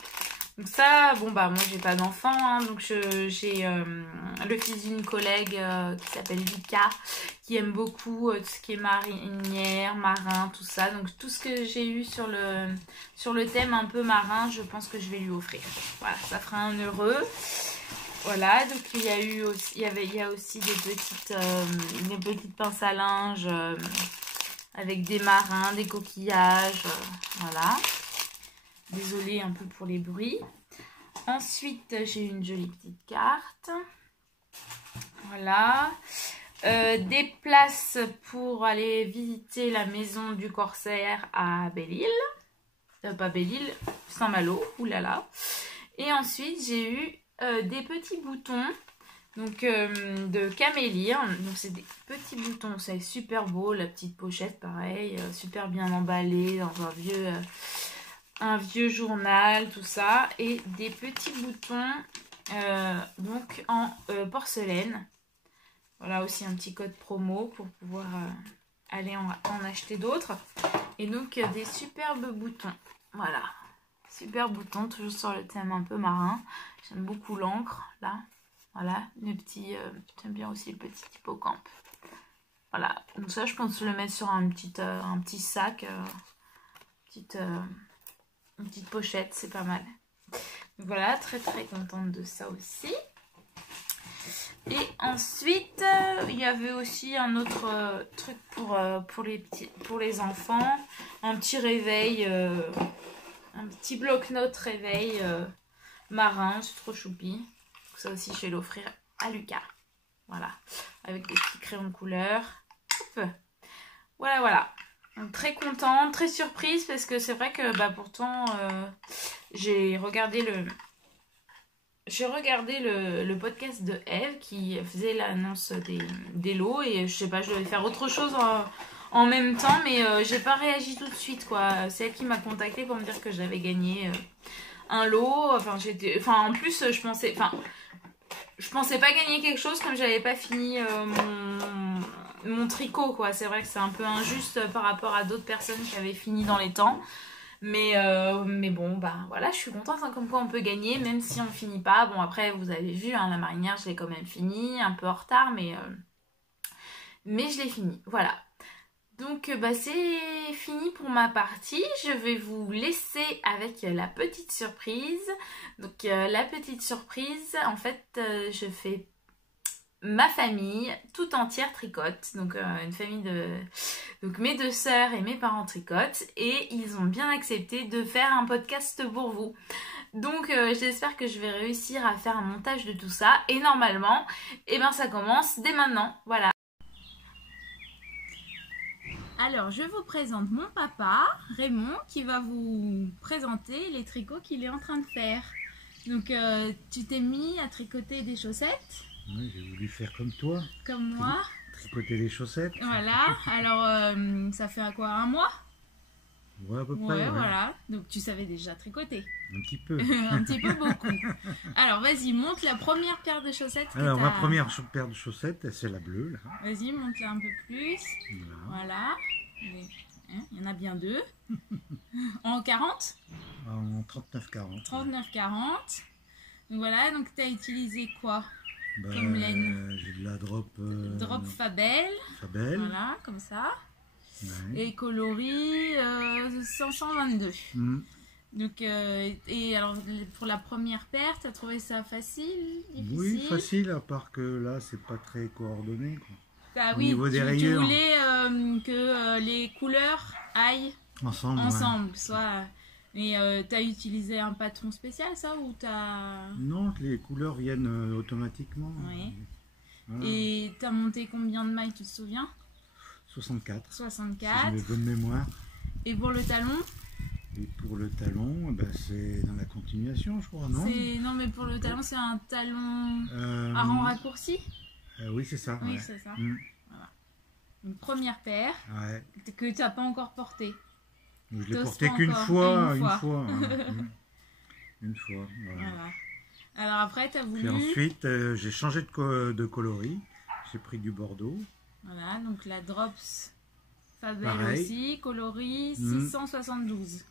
Donc ça, bon bah moi j'ai pas d'enfant, hein, donc j'ai le fils d'une collègue qui s'appelle Vika, qui aime beaucoup tout ce qui est marinière, marin, tout ça. Donc tout ce que j'ai eu sur le thème un peu marin, je pense que je vais lui offrir. Voilà, ça fera un heureux. Voilà, donc il y a aussi des petites pinces à linge avec des marins, des coquillages, voilà. Désolée un peu pour les bruits. Ensuite, j'ai une jolie petite carte. Voilà. Des places pour aller visiter la maison du corsaire à Belle-Île. Pas Belle-Île, Saint-Malo. Oulala. Et ensuite, j'ai eu des petits boutons. Donc, de camélire. Donc, c'est des petits boutons. C'est super beau. La petite pochette, pareil. Super bien emballée dans un vieux journal, tout ça, et des petits boutons donc en porcelaine. Voilà aussi un petit code promo pour pouvoir aller en acheter d'autres. Et donc des superbes boutons. Voilà, super boutons, toujours sur le thème un peu marin. J'aime beaucoup l'encre là. Voilà, j'aime bien aussi le petit hippocampe. Voilà, donc ça je pense le mettre sur un petit sac, Une petite pochette, c'est pas mal. Donc voilà, très très contente de ça aussi. Et ensuite, il y avait aussi un autre truc pour les enfants. Un petit réveil, un petit bloc-notes réveil marin, c'est trop choupi. Ça aussi, je vais l'offrir à Lucas. Voilà, avec des petits crayons de couleur. Hop. Voilà, voilà. Donc, très contente, très surprise parce que c'est vrai que pourtant j'ai regardé le podcast de Eve qui faisait l'annonce des lots et je sais pas, je devais faire autre chose en même temps mais j'ai pas réagi tout de suite quoi. C'est elle qui m'a contactée pour me dire que j'avais gagné un lot. En plus je pensais pas gagner quelque chose comme j'avais pas fini mon tricot quoi. C'est vrai que c'est un peu injuste par rapport à d'autres personnes qui avaient fini dans les temps. Mais bon, voilà, je suis contente hein, comme quoi on peut gagner même si on finit pas. Bon après vous avez vu, hein, la marinière je l'ai quand même fini, un peu en retard mais je l'ai fini, voilà. Donc c'est fini pour ma partie, je vais vous laisser avec la petite surprise. Donc la petite surprise, en fait je fais ma famille tout entière tricote, donc une famille donc mes deux sœurs et mes parents tricotent et ils ont bien accepté de faire un podcast pour vous. Donc j'espère que je vais réussir à faire un montage de tout ça et normalement ça commence dès maintenant, voilà. Alors je vous présente mon papa Raymond qui va vous présenter les tricots qu'il est en train de faire. Donc tu t'es mis à tricoter des chaussettes? Oui, j'ai voulu faire comme toi. Comme moi. Tricoter les chaussettes. Voilà. Alors, ça fait à quoi? Un mois? Ouais, à peu près. Ouais, voilà. Donc, tu savais déjà tricoter. Un petit peu. Un petit peu beaucoup. Alors, vas-y, monte la première paire de chaussettes. Alors, ma première paire de chaussettes, c'est la bleue, là. Vas-y, monte-la un peu plus. Voilà. Il y en a bien deux. En 40? En 39,40. 39,40. Donc, voilà. Donc, tu as utilisé quoi? Comme laine. J'ai de la drop Fabel. Fabel. Voilà, comme ça. Ouais. Et coloris 522. Donc, et alors pour la première paire, tu as trouvé ça facile, difficile? Oui, facile, à part que là, c'est pas très coordonné, quoi. Au niveau des rayures. Tu voulais que les couleurs aillent ensemble, ouais. Soit. Et t'as utilisé un patron spécial, ça, ou t'as... Non, les couleurs viennent automatiquement. Oui. Voilà. Et t'as monté combien de mailles, tu te souviens? 64. 64. Si j'ai bonne mémoire. Et pour le talon? Et pour le talon, c'est dans la continuation, je crois, non? Non, mais pour le talon, c'est un talon à rang raccourci? Oui, c'est ça. Oui, ouais. c'est ça. Voilà. Une première paire que tu n'as pas encore portée. Je l'ai porté qu'une fois. Une fois, voilà. Alors après, tu as voulu... Puis ensuite, j'ai changé de coloris. J'ai pris du bordeaux. Voilà, donc la Drops Fabel aussi, coloris 672.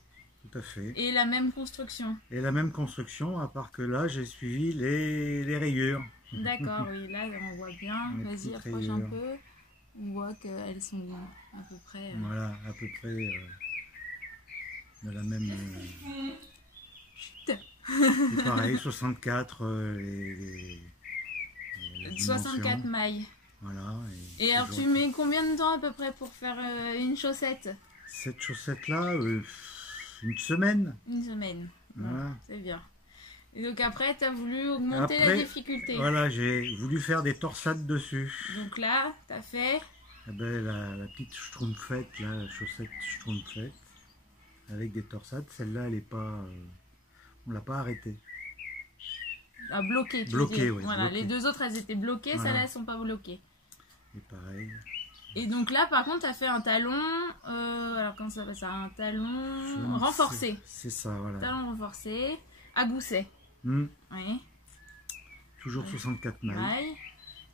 Tout à fait. Et la même construction. Et la même construction, à part que là, j'ai suivi les rayures. D'accord, oui, là, on voit bien. Vas-y, approche un peu. On voit qu'elles sont à peu près... Voilà, à peu près... de la même... C'est pareil, 64 les 64 mailles. Voilà. Et alors tu mets combien de temps à peu près pour faire une chaussette? Cette chaussette-là, une semaine. Une semaine, voilà. C'est bien. Et donc après, tu as voulu augmenter la difficulté. Voilà, j'ai voulu faire des torsades dessus. Donc là, tu as fait... la petite schtroumpfette, la chaussette schtroumpfette. Avec des torsades, celle-là, elle est pas, on l'a pas arrêtée. Ah, bloquée, bloquée, oui. Voilà, bloquée. Les deux autres, elles étaient bloquées, voilà. Celles-là, elles sont pas bloquées. Et pareil. Et donc là, par contre, tu as fait un talon, alors comment ça s'appelle ça? Un talon renforcé. C'est ça, voilà. Talon renforcé, à gousset. Oui. Toujours 64 mailles.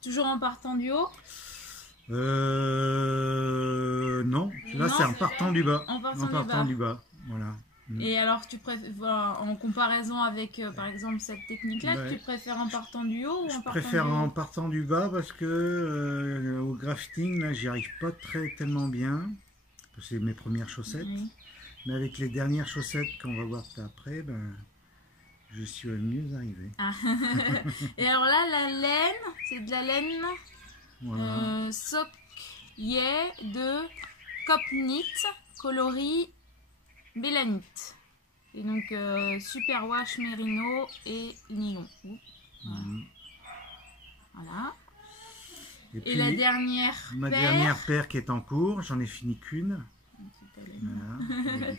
Toujours en partant du haut? Non, là c'est en partant du bas. En partant du bas, voilà. Et alors tu préfères, en comparaison avec par exemple cette technique-là, tu préfères en partant du haut ou en partant du bas? Je préfère en partant du bas parce que au grafting, là j'y arrive pas tellement bien. C'est mes premières chaussettes. Mais avec les dernières chaussettes qu'on va voir après, ben, je suis mieux arrivé. Ah. Et alors là, la laine, c'est de la laine Voilà. Sock-Yay de Copnit, coloris Mélanite. Et donc Superwash Merino et nylon. Voilà. Voilà. Et puis, la dernière ma paire. dernière paire qui est en cours, j'en ai fini qu'une. Voilà.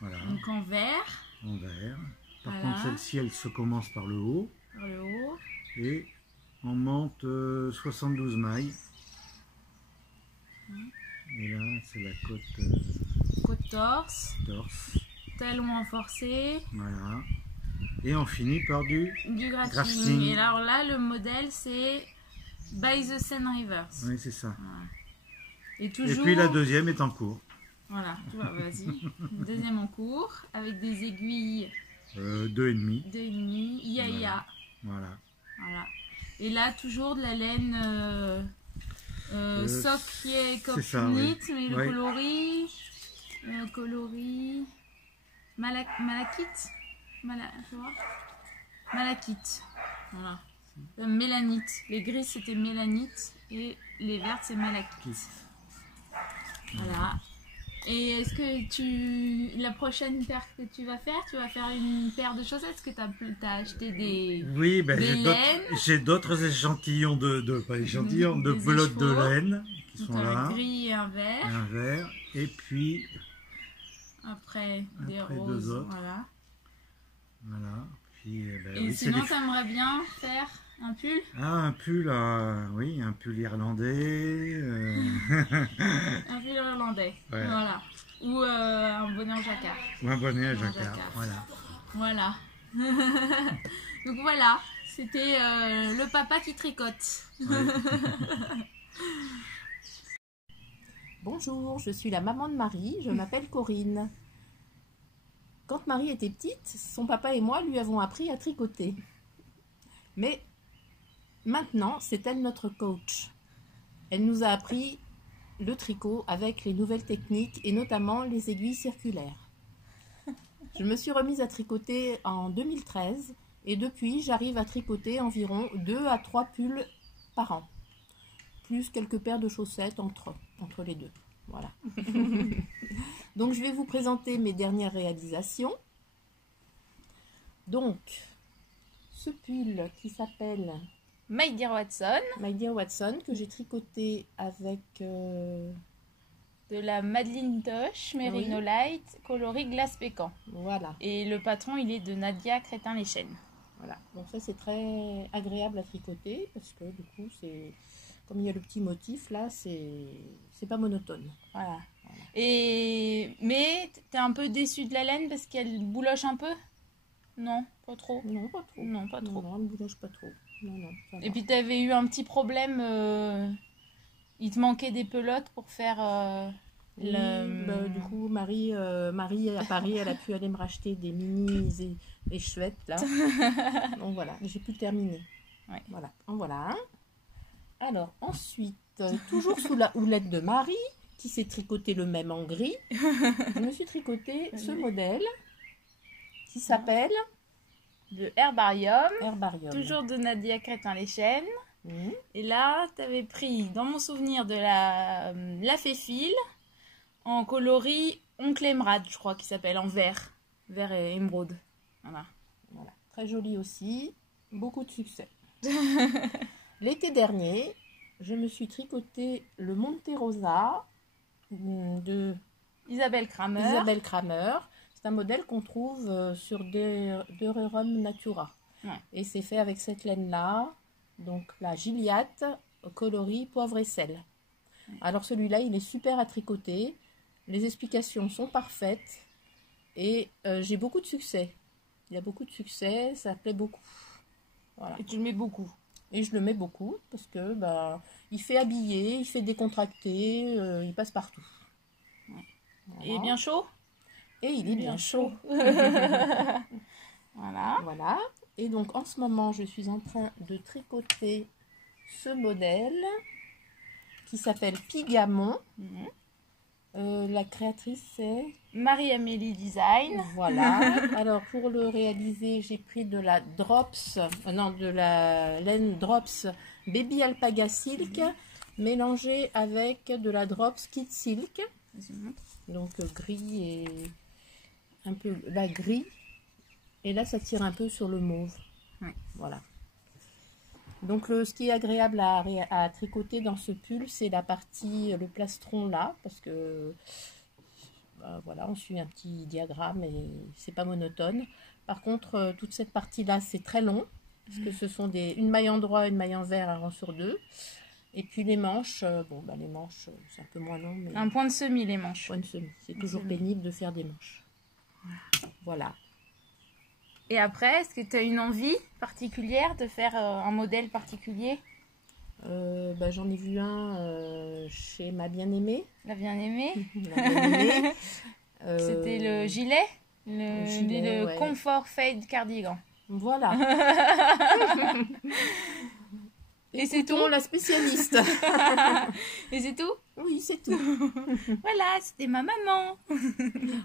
Voilà. Donc en vert. En vert. Par Voilà. contre, celle-ci, elle se commence par le haut. Par le haut. Et on monte 72 mailles. Et là, c'est la Côte torse. torse. Talon renforcé. Voilà. Et on finit par du grafting. Et alors là, le modèle, c'est By the Seine Rivers. Oui, c'est ça. Voilà. Et toujours... puis la deuxième est en cours. Voilà, vas-y. Deuxième en cours, avec des aiguilles 2,5. 2,5, Yaya. Voilà. Voilà. Et là, toujours de la laine Sock-Yay Copnit, oui. Mais le coloris malachite. Malachite. Voilà. Mélanite. Les gris c'était mélanite et les vertes c'est malachite. Voilà. Et est-ce que la prochaine paire que tu vas faire une paire de chaussettes? Est-ce que tu as acheté des Oui, ben, laines? J'ai d'autres échantillons de belotes de laine qui sont là. Un gris et un vert. Un vert. Et puis après des roses. Deux autres. Voilà. Voilà. Puis, ben, et oui, sinon, tu aimerais bien faire un pull? Ah, un pull, oui, un pull irlandais. Un pull irlandais, ouais. Voilà. Ou un bonnet en jacquard. Ou un bonnet à jacquard, voilà. Voilà. Donc voilà, c'était le papa qui tricote. Ouais. Bonjour, je suis la maman de Marie, je m'appelle Corinne. Quand Marie était petite, son papa et moi lui avons appris à tricoter. Mais maintenant, c'est elle notre coach. Elle nous a appris le tricot avec les nouvelles techniques et notamment les aiguilles circulaires. Je me suis remise à tricoter en 2013 et depuis, j'arrive à tricoter environ 2 à 3 pulls par an. Plus quelques paires de chaussettes entre les deux. Voilà. Donc, je vais vous présenter mes dernières réalisations. Donc, ce pull qui s'appelle My Dear Watson. My Dear Watson, que j'ai tricoté avec de la Madeleine Toche Merino Light, coloris glace pécan. Voilà. Et le patron, il est de Nadia Crétin-les-Chênes. Voilà. Donc ça, c'est très agréable à tricoter parce que du coup, c'est comme il y a le petit motif là, c'est pas monotone. Voilà. Mais t'es un peu déçue de la laine parce qu'elle bouloche un peu? Non, pas trop. Non, pas trop. Non, pas trop. Non, elle ne bouloche pas trop. Non, ça va. Et puis t'avais eu un petit problème, il te manquait des pelotes pour faire oui, du coup, Marie à Paris, elle a pu aller me racheter des mini et chouettes là. Donc voilà, j'ai pu terminer. Ouais. Voilà, en voilà un. Alors ensuite, toujours sous la houlette de Marie, qui s'est tricoté le même en gris, je me suis tricoté ce modèle qui s'appelle de Herbarium. Toujours de Nadia Crétin-les-Chênes. Et là, tu avais pris, dans mon souvenir, de la Féfile en coloris Oncle Emerald, je crois qu'il s'appelle, en vert. Vert et émeraude. Voilà. Très joli aussi. Beaucoup de succès. L'été dernier, je me suis tricoté le Monte Rosa de Isabelle Kramer. C'est un modèle qu'on trouve sur Dererum Natura. Ouais. Et c'est fait avec cette laine-là, donc la Gilliatt, coloris poivre et sel. Ouais. Alors celui-là, il est super à tricoter. Les explications sont parfaites. Et j'ai beaucoup de succès. Il y a beaucoup de succès, ça plaît beaucoup. Voilà. Et tu le mets beaucoup. Et je le mets beaucoup parce que il fait habiller, il fait décontracter, il passe partout. Ouais. Voilà. Il est bien chaud? Et il est bien chaud. Voilà. Et donc en ce moment, je suis en train de tricoter ce modèle qui s'appelle Pigamon. La créatrice, c'est... Marie-Amélie Design. Voilà. Alors, pour le réaliser, j'ai pris de la Drops, de la laine Drops Baby Alpaga Silk, mélangée avec de la Drops Kid Silk. Donc, gris et un peu la gris. Et là, ça tire un peu sur le mauve. Ouais. Voilà. Donc, ce qui est agréable à tricoter dans ce pull, c'est la partie, le plastron là, parce que voilà, on suit un petit diagramme et c'est pas monotone. Par contre, toute cette partie-là, c'est très long, parce que ce sont une maille en droit, une maille en vert, un rang sur deux. Et puis les manches, les manches, c'est un peu moins long. Mais... Un point de semis, les manches. Point de semis. C'est toujours pénible de faire des manches. Voilà. Et après, est-ce que tu as une envie particulière de faire un modèle particulier? J'en ai vu un chez ma bien-aimée. La bien-aimée. C'était le gilet, le ouais. Comfort Fade Cardigan. Voilà. Et c'est tout, la spécialiste. Et c'est tout? Oui, c'est tout. Voilà, c'était ma maman.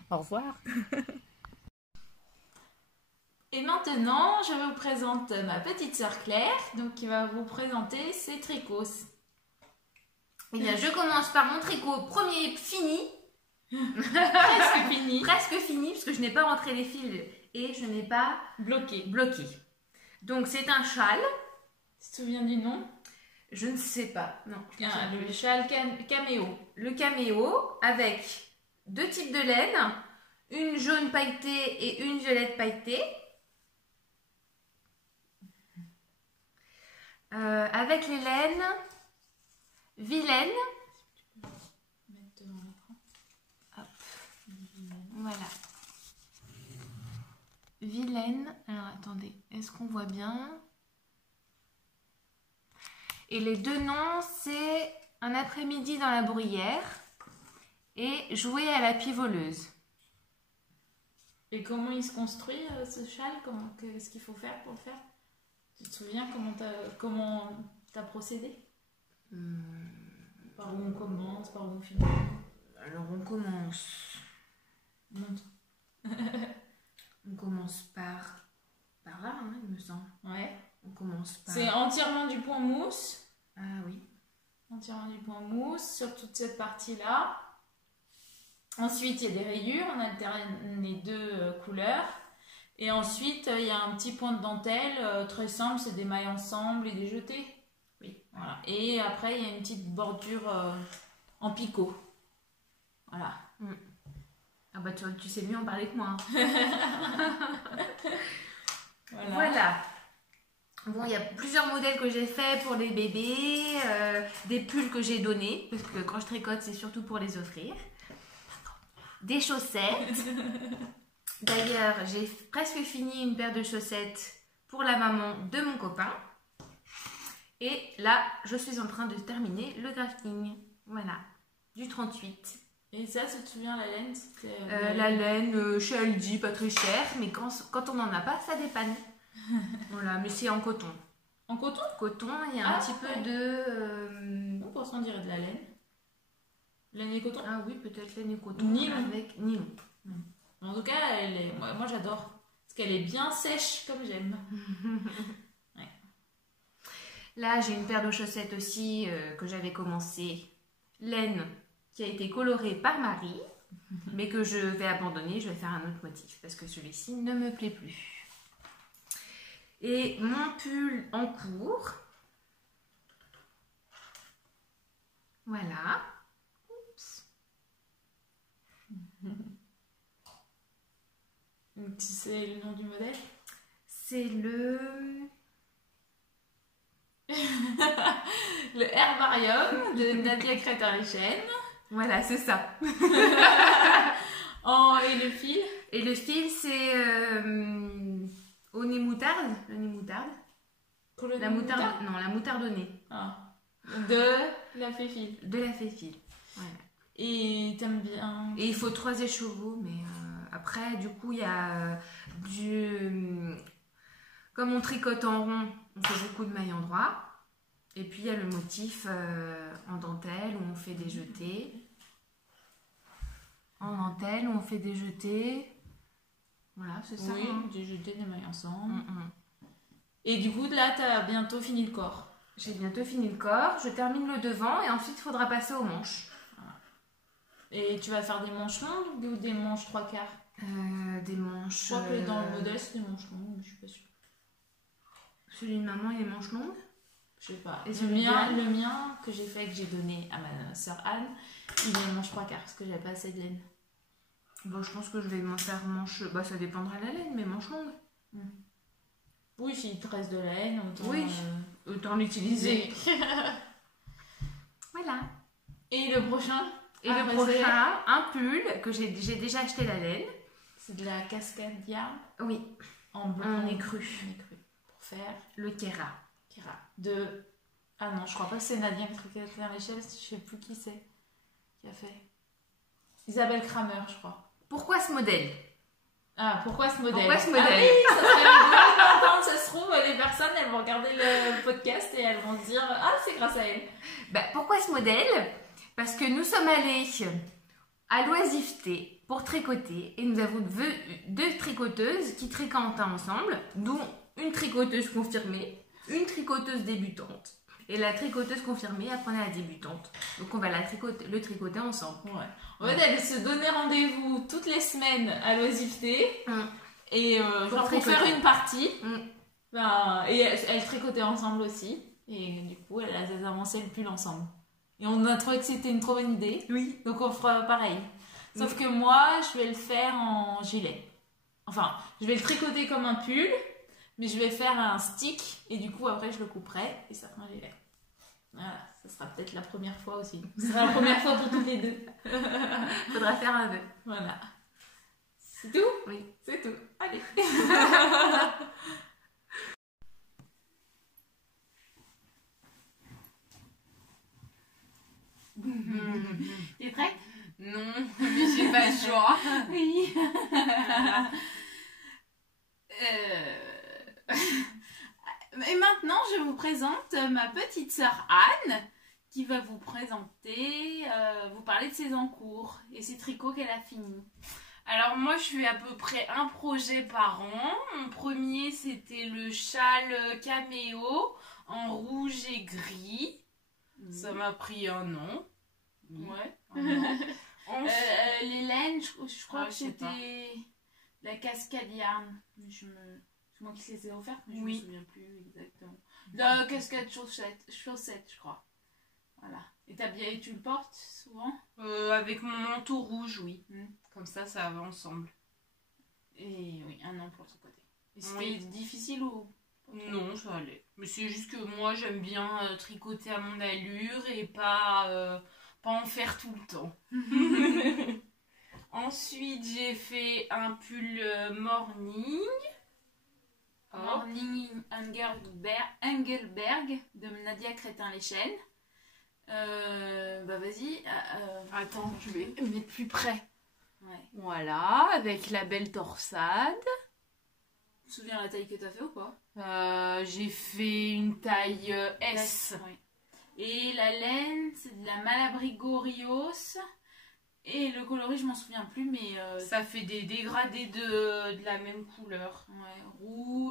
Au revoir. Et maintenant, je vous présente ma petite sœur Claire, donc qui va vous présenter ses tricots. Eh bien, je commence par mon tricot premier fini. Presque fini. Presque fini, parce que je n'ai pas rentré les fils et je n'ai pas bloqué. Donc, c'est un châle. Tu te souviens du nom? Je ne sais pas. Non. Le châle caméo. Le caméo avec deux types de laine, une jaune pailletée et une violette pailletée. Avec les laines vilaine. Hop. Voilà. Vilaine. Alors attendez, est-ce qu'on voit bien? Et les deux noms, c'est Un après-midi dans la bruyère et Jouer à la pivoleuse. Et comment il se construit ce châle? Qu'est-ce qu'il faut faire pour le faire? Tu te souviens comment t'as procédé? Par où on commence, par où on finit? Alors on commence. Montre. On commence par là, hein, il me semble. Ouais. On commence par. C'est entièrement du point mousse. Ah oui. Entièrement du point mousse sur toute cette partie-là. Ensuite, il y a des rayures, on alterne les deux couleurs. Et ensuite, il y a un petit point de dentelle, très simple, c'est des mailles ensemble et des jetés. Oui, voilà. Et après, il y a une petite bordure en picot. Voilà. Ah bah tu sais mieux en parler que moi. Voilà. Bon, il y a plusieurs modèles que j'ai fait pour les bébés, des pulls que j'ai donnés, parce que quand je tricote, c'est surtout pour les offrir. Des chaussettes. D'ailleurs, j'ai presque fini une paire de chaussettes pour la maman de mon copain. Et là, je suis en train de terminer le grafting. Voilà, du 38. Et ça, tu te souviens, la laine? La laine, chez Aldi, pas très cher, mais quand on n'en a pas, ça dépanne. Voilà, mais c'est en coton. En coton? Coton, il y a un petit peu de... Pourquoi on dirait de la laine? Laine et coton? Ah oui, peut-être laine et coton. Nylon. Avec nylon. En tout cas, moi j'adore. Parce qu'elle est bien sèche, comme j'aime. Ouais. Là, j'ai une paire de chaussettes aussi que j'avais commencé. Laine qui a été colorée par Marie, mais que je vais abandonner. Je vais faire un autre motif parce que celui-ci ne me plaît plus. Et mon pull en cours. Voilà. Oups. Tu sais le nom du modèle? C'est le... Le Herbarium de Nadia Crétarichen. Voilà, c'est ça. Et le fil? Et le fil, c'est au nez moutarde. Le nez moutarde. La moutarde. Non, la moutarde au nez. Ah. De la fée-fil. De la fée-fil. Voilà. Et t'aimes bien? Et il faut 3 écheveaux, mais après, du coup, il y a comme on tricote en rond, on fait beaucoup de mailles en droit. Et puis, il y a le motif en dentelle où on fait des jetés. en dentelle où on fait des jetés. Voilà, c'est ça. Oui, Hein. des jetés, des mailles ensemble. Mm. Et du coup, là, t'as bientôt fini le corps. J'ai bientôt fini le corps, je termine le devant et ensuite il faudra passer aux manches. Et tu vas faire des manches longues ou des manches 3/4? Des manches. Je crois que dans le modèle, c'est des manches longues, mais je suis pas sûre. Celui de maman, il est manches longues. Je sais pas. Et Le mien que j'ai fait, que j'ai donné à ma soeur Anne, il est manche 3/4 parce que j'avais pas assez de laine. Bon, je pense que je vais m'en faire manche. Bah, ça dépendra de la laine, mais manches longues. Oui, s'il te reste de la laine, autant, Oui. Autant l'utiliser. Voilà. Et le prochain? Et le prochain, un pull que j'ai déjà acheté la laine. C'est de la Cascadia Oui. en blanc. En écru. Pour faire Le Kera. Kira. De. Ah non, je crois pas que c'est Nadia qui a fait à l'échelle, je sais plus qui c'est qui a fait. Isabelle Kramer, je crois. Pourquoi ce modèle? Ah, pourquoi ce modèle? Pourquoi ce modèle? Ah oui, ça serait rigolo d'entendre, ça se trouve, les personnes, elles vont regarder le podcast et elles vont se dire ah, c'est grâce à elle. Bah, pourquoi ce modèle? Parce que nous sommes allés à l'Oisiveté pour tricoter et nous avons deux tricoteuses qui tricotent ensemble, dont une tricoteuse confirmée, une tricoteuse débutante. Et la tricoteuse confirmée apprenait la débutante. Donc on va le tricoter ensemble. Ouais. En fait, elles se donnaient rendez-vous toutes les semaines à l'Oisiveté et genre pour faire une partie. Ben, et elles tricotaient ensemble aussi. Et du coup, elles avançaient le pull ensemble. Et on a trouvé que c'était une trop bonne idée. Oui. Donc on fera pareil. Sauf que moi, je vais le faire en gilet. Enfin, je vais le tricoter comme un pull, mais je vais faire un stick. Et du coup, après, je le couperai et ça fera un gilet. Voilà, ça sera peut-être la première fois aussi. Ce sera la première fois pour toutes les deux. Faudra faire un vœu. Voilà. C'est tout? Oui. C'est tout. Allez. T'es prêt? Non, mais j'ai pas le choix. Oui. Et maintenant, je vous présente ma petite sœur Anne, qui va vous présenter, vous parler de ses encours et ses tricots qu'elle a finis. Alors moi, je fais à peu près un projet par an. Mon premier, c'était le châle caméo en rouge et gris. Ça m'a pris un an. Ouais, un an. Les laines, je crois que c'était la cascade yarn. C'est moi qui les ai offertes, mais je me souviens plus exactement. La cascade chaussette, je crois. Voilà. Et tu le portes souvent? Avec mon manteau rouge, oui. Comme ça va ensemble. Et oui, un an pour le côté. Et c'était difficile ou? Non, ça allait. Mais c'est juste que moi, j'aime bien tricoter à mon allure et pas en faire tout le temps. Ensuite, j'ai fait un pull morning. Morning Engelberg de Nadia Crétin-Léchelle. Bah vas-y. Attends, je vais mettre plus près. Ouais. Voilà, avec la belle torsade. Tu te souviens la taille que t'as fait ou pas? J'ai fait une taille S. Ouais. Et la laine, c'est de la Malabrigo Rios. Et le coloris, je m'en souviens plus, mais... ça fait des dégradés de la même couleur. Ouais,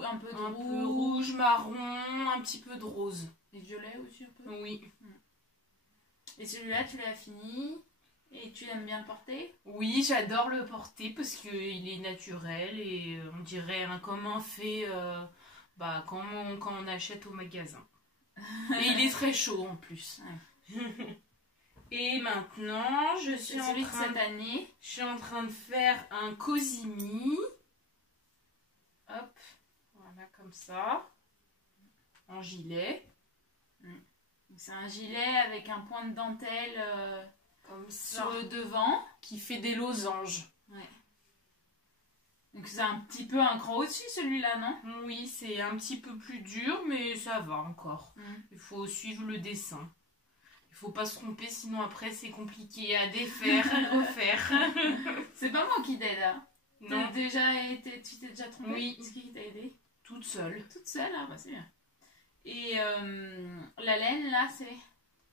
un peu de un peu rouge, marron, un petit peu de rose. Et violet aussi un peu? Oui. Et celui-là, tu l'as fini? Et tu aimes bien le porter? Oui, j'adore le porter parce qu'il est naturel et on dirait comme un fait quand on achète au magasin. Et il est très chaud en plus. Ouais. Et maintenant, je suis en train de faire un cosimi. Hop, voilà comme ça. En gilet. C'est un gilet avec un point de dentelle comme ça sur le devant qui fait des losanges. Ouais. Donc c'est un petit peu un cran au-dessus celui-là, non? Oui, c'est un petit peu plus dur, mais ça va encore. Il faut suivre le dessin. Il faut pas se tromper, sinon après c'est compliqué à défaire et refaire. C'est pas moi qui t'aide, hein? Non. Tu t'es déjà trompée? Oui. C'est qui t'a aidé? Toute seule. Toute seule, ah bah c'est bien. Et la laine là, c'est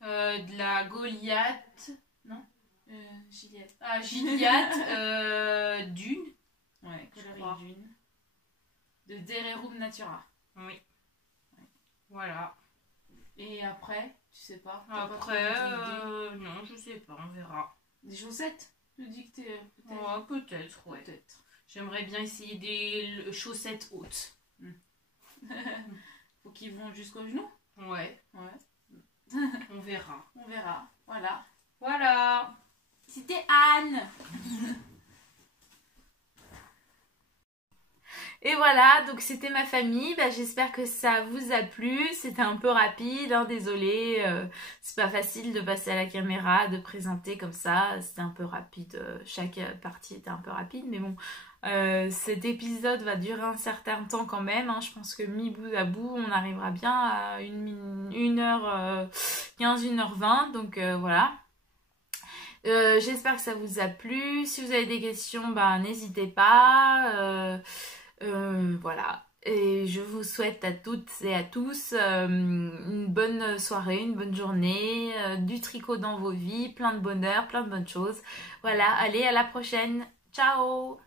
de la Goliath. Non? Gilliatt. Ah, Gilliatt, Dune. Ouais, Je coloris crois. Dune. De Dererum Natura. Oui. Voilà. Et après, tu sais pas. t'as pas Après, trop d'idées. non, je sais pas, on verra. Des chaussettes. Tu dis que t'es peut-être. Ouais, peut-être, ouais. Peut-être. J'aimerais bien essayer des chaussettes hautes. Faut qu'ils vont jusqu'au genou. Ouais, Ouais. on verra. On verra. Voilà. Voilà. C'était Anne. Et voilà, donc c'était ma famille. Bah, j'espère que ça vous a plu. C'était un peu rapide, hein, désolée. C'est pas facile de passer à la caméra, de présenter comme ça. C'était un peu rapide. Chaque partie était un peu rapide, mais bon. Cet épisode va durer un certain temps quand même, hein. Je pense que mi bout à bout, on arrivera bien à 1h15, 1h20. Donc voilà. J'espère que ça vous a plu. Si vous avez des questions, bah, n'hésitez pas. Voilà. Et je vous souhaite à toutes et à tous une bonne soirée, une bonne journée, du tricot dans vos vies, plein de bonheur, plein de bonnes choses. Voilà, allez, à la prochaine. Ciao!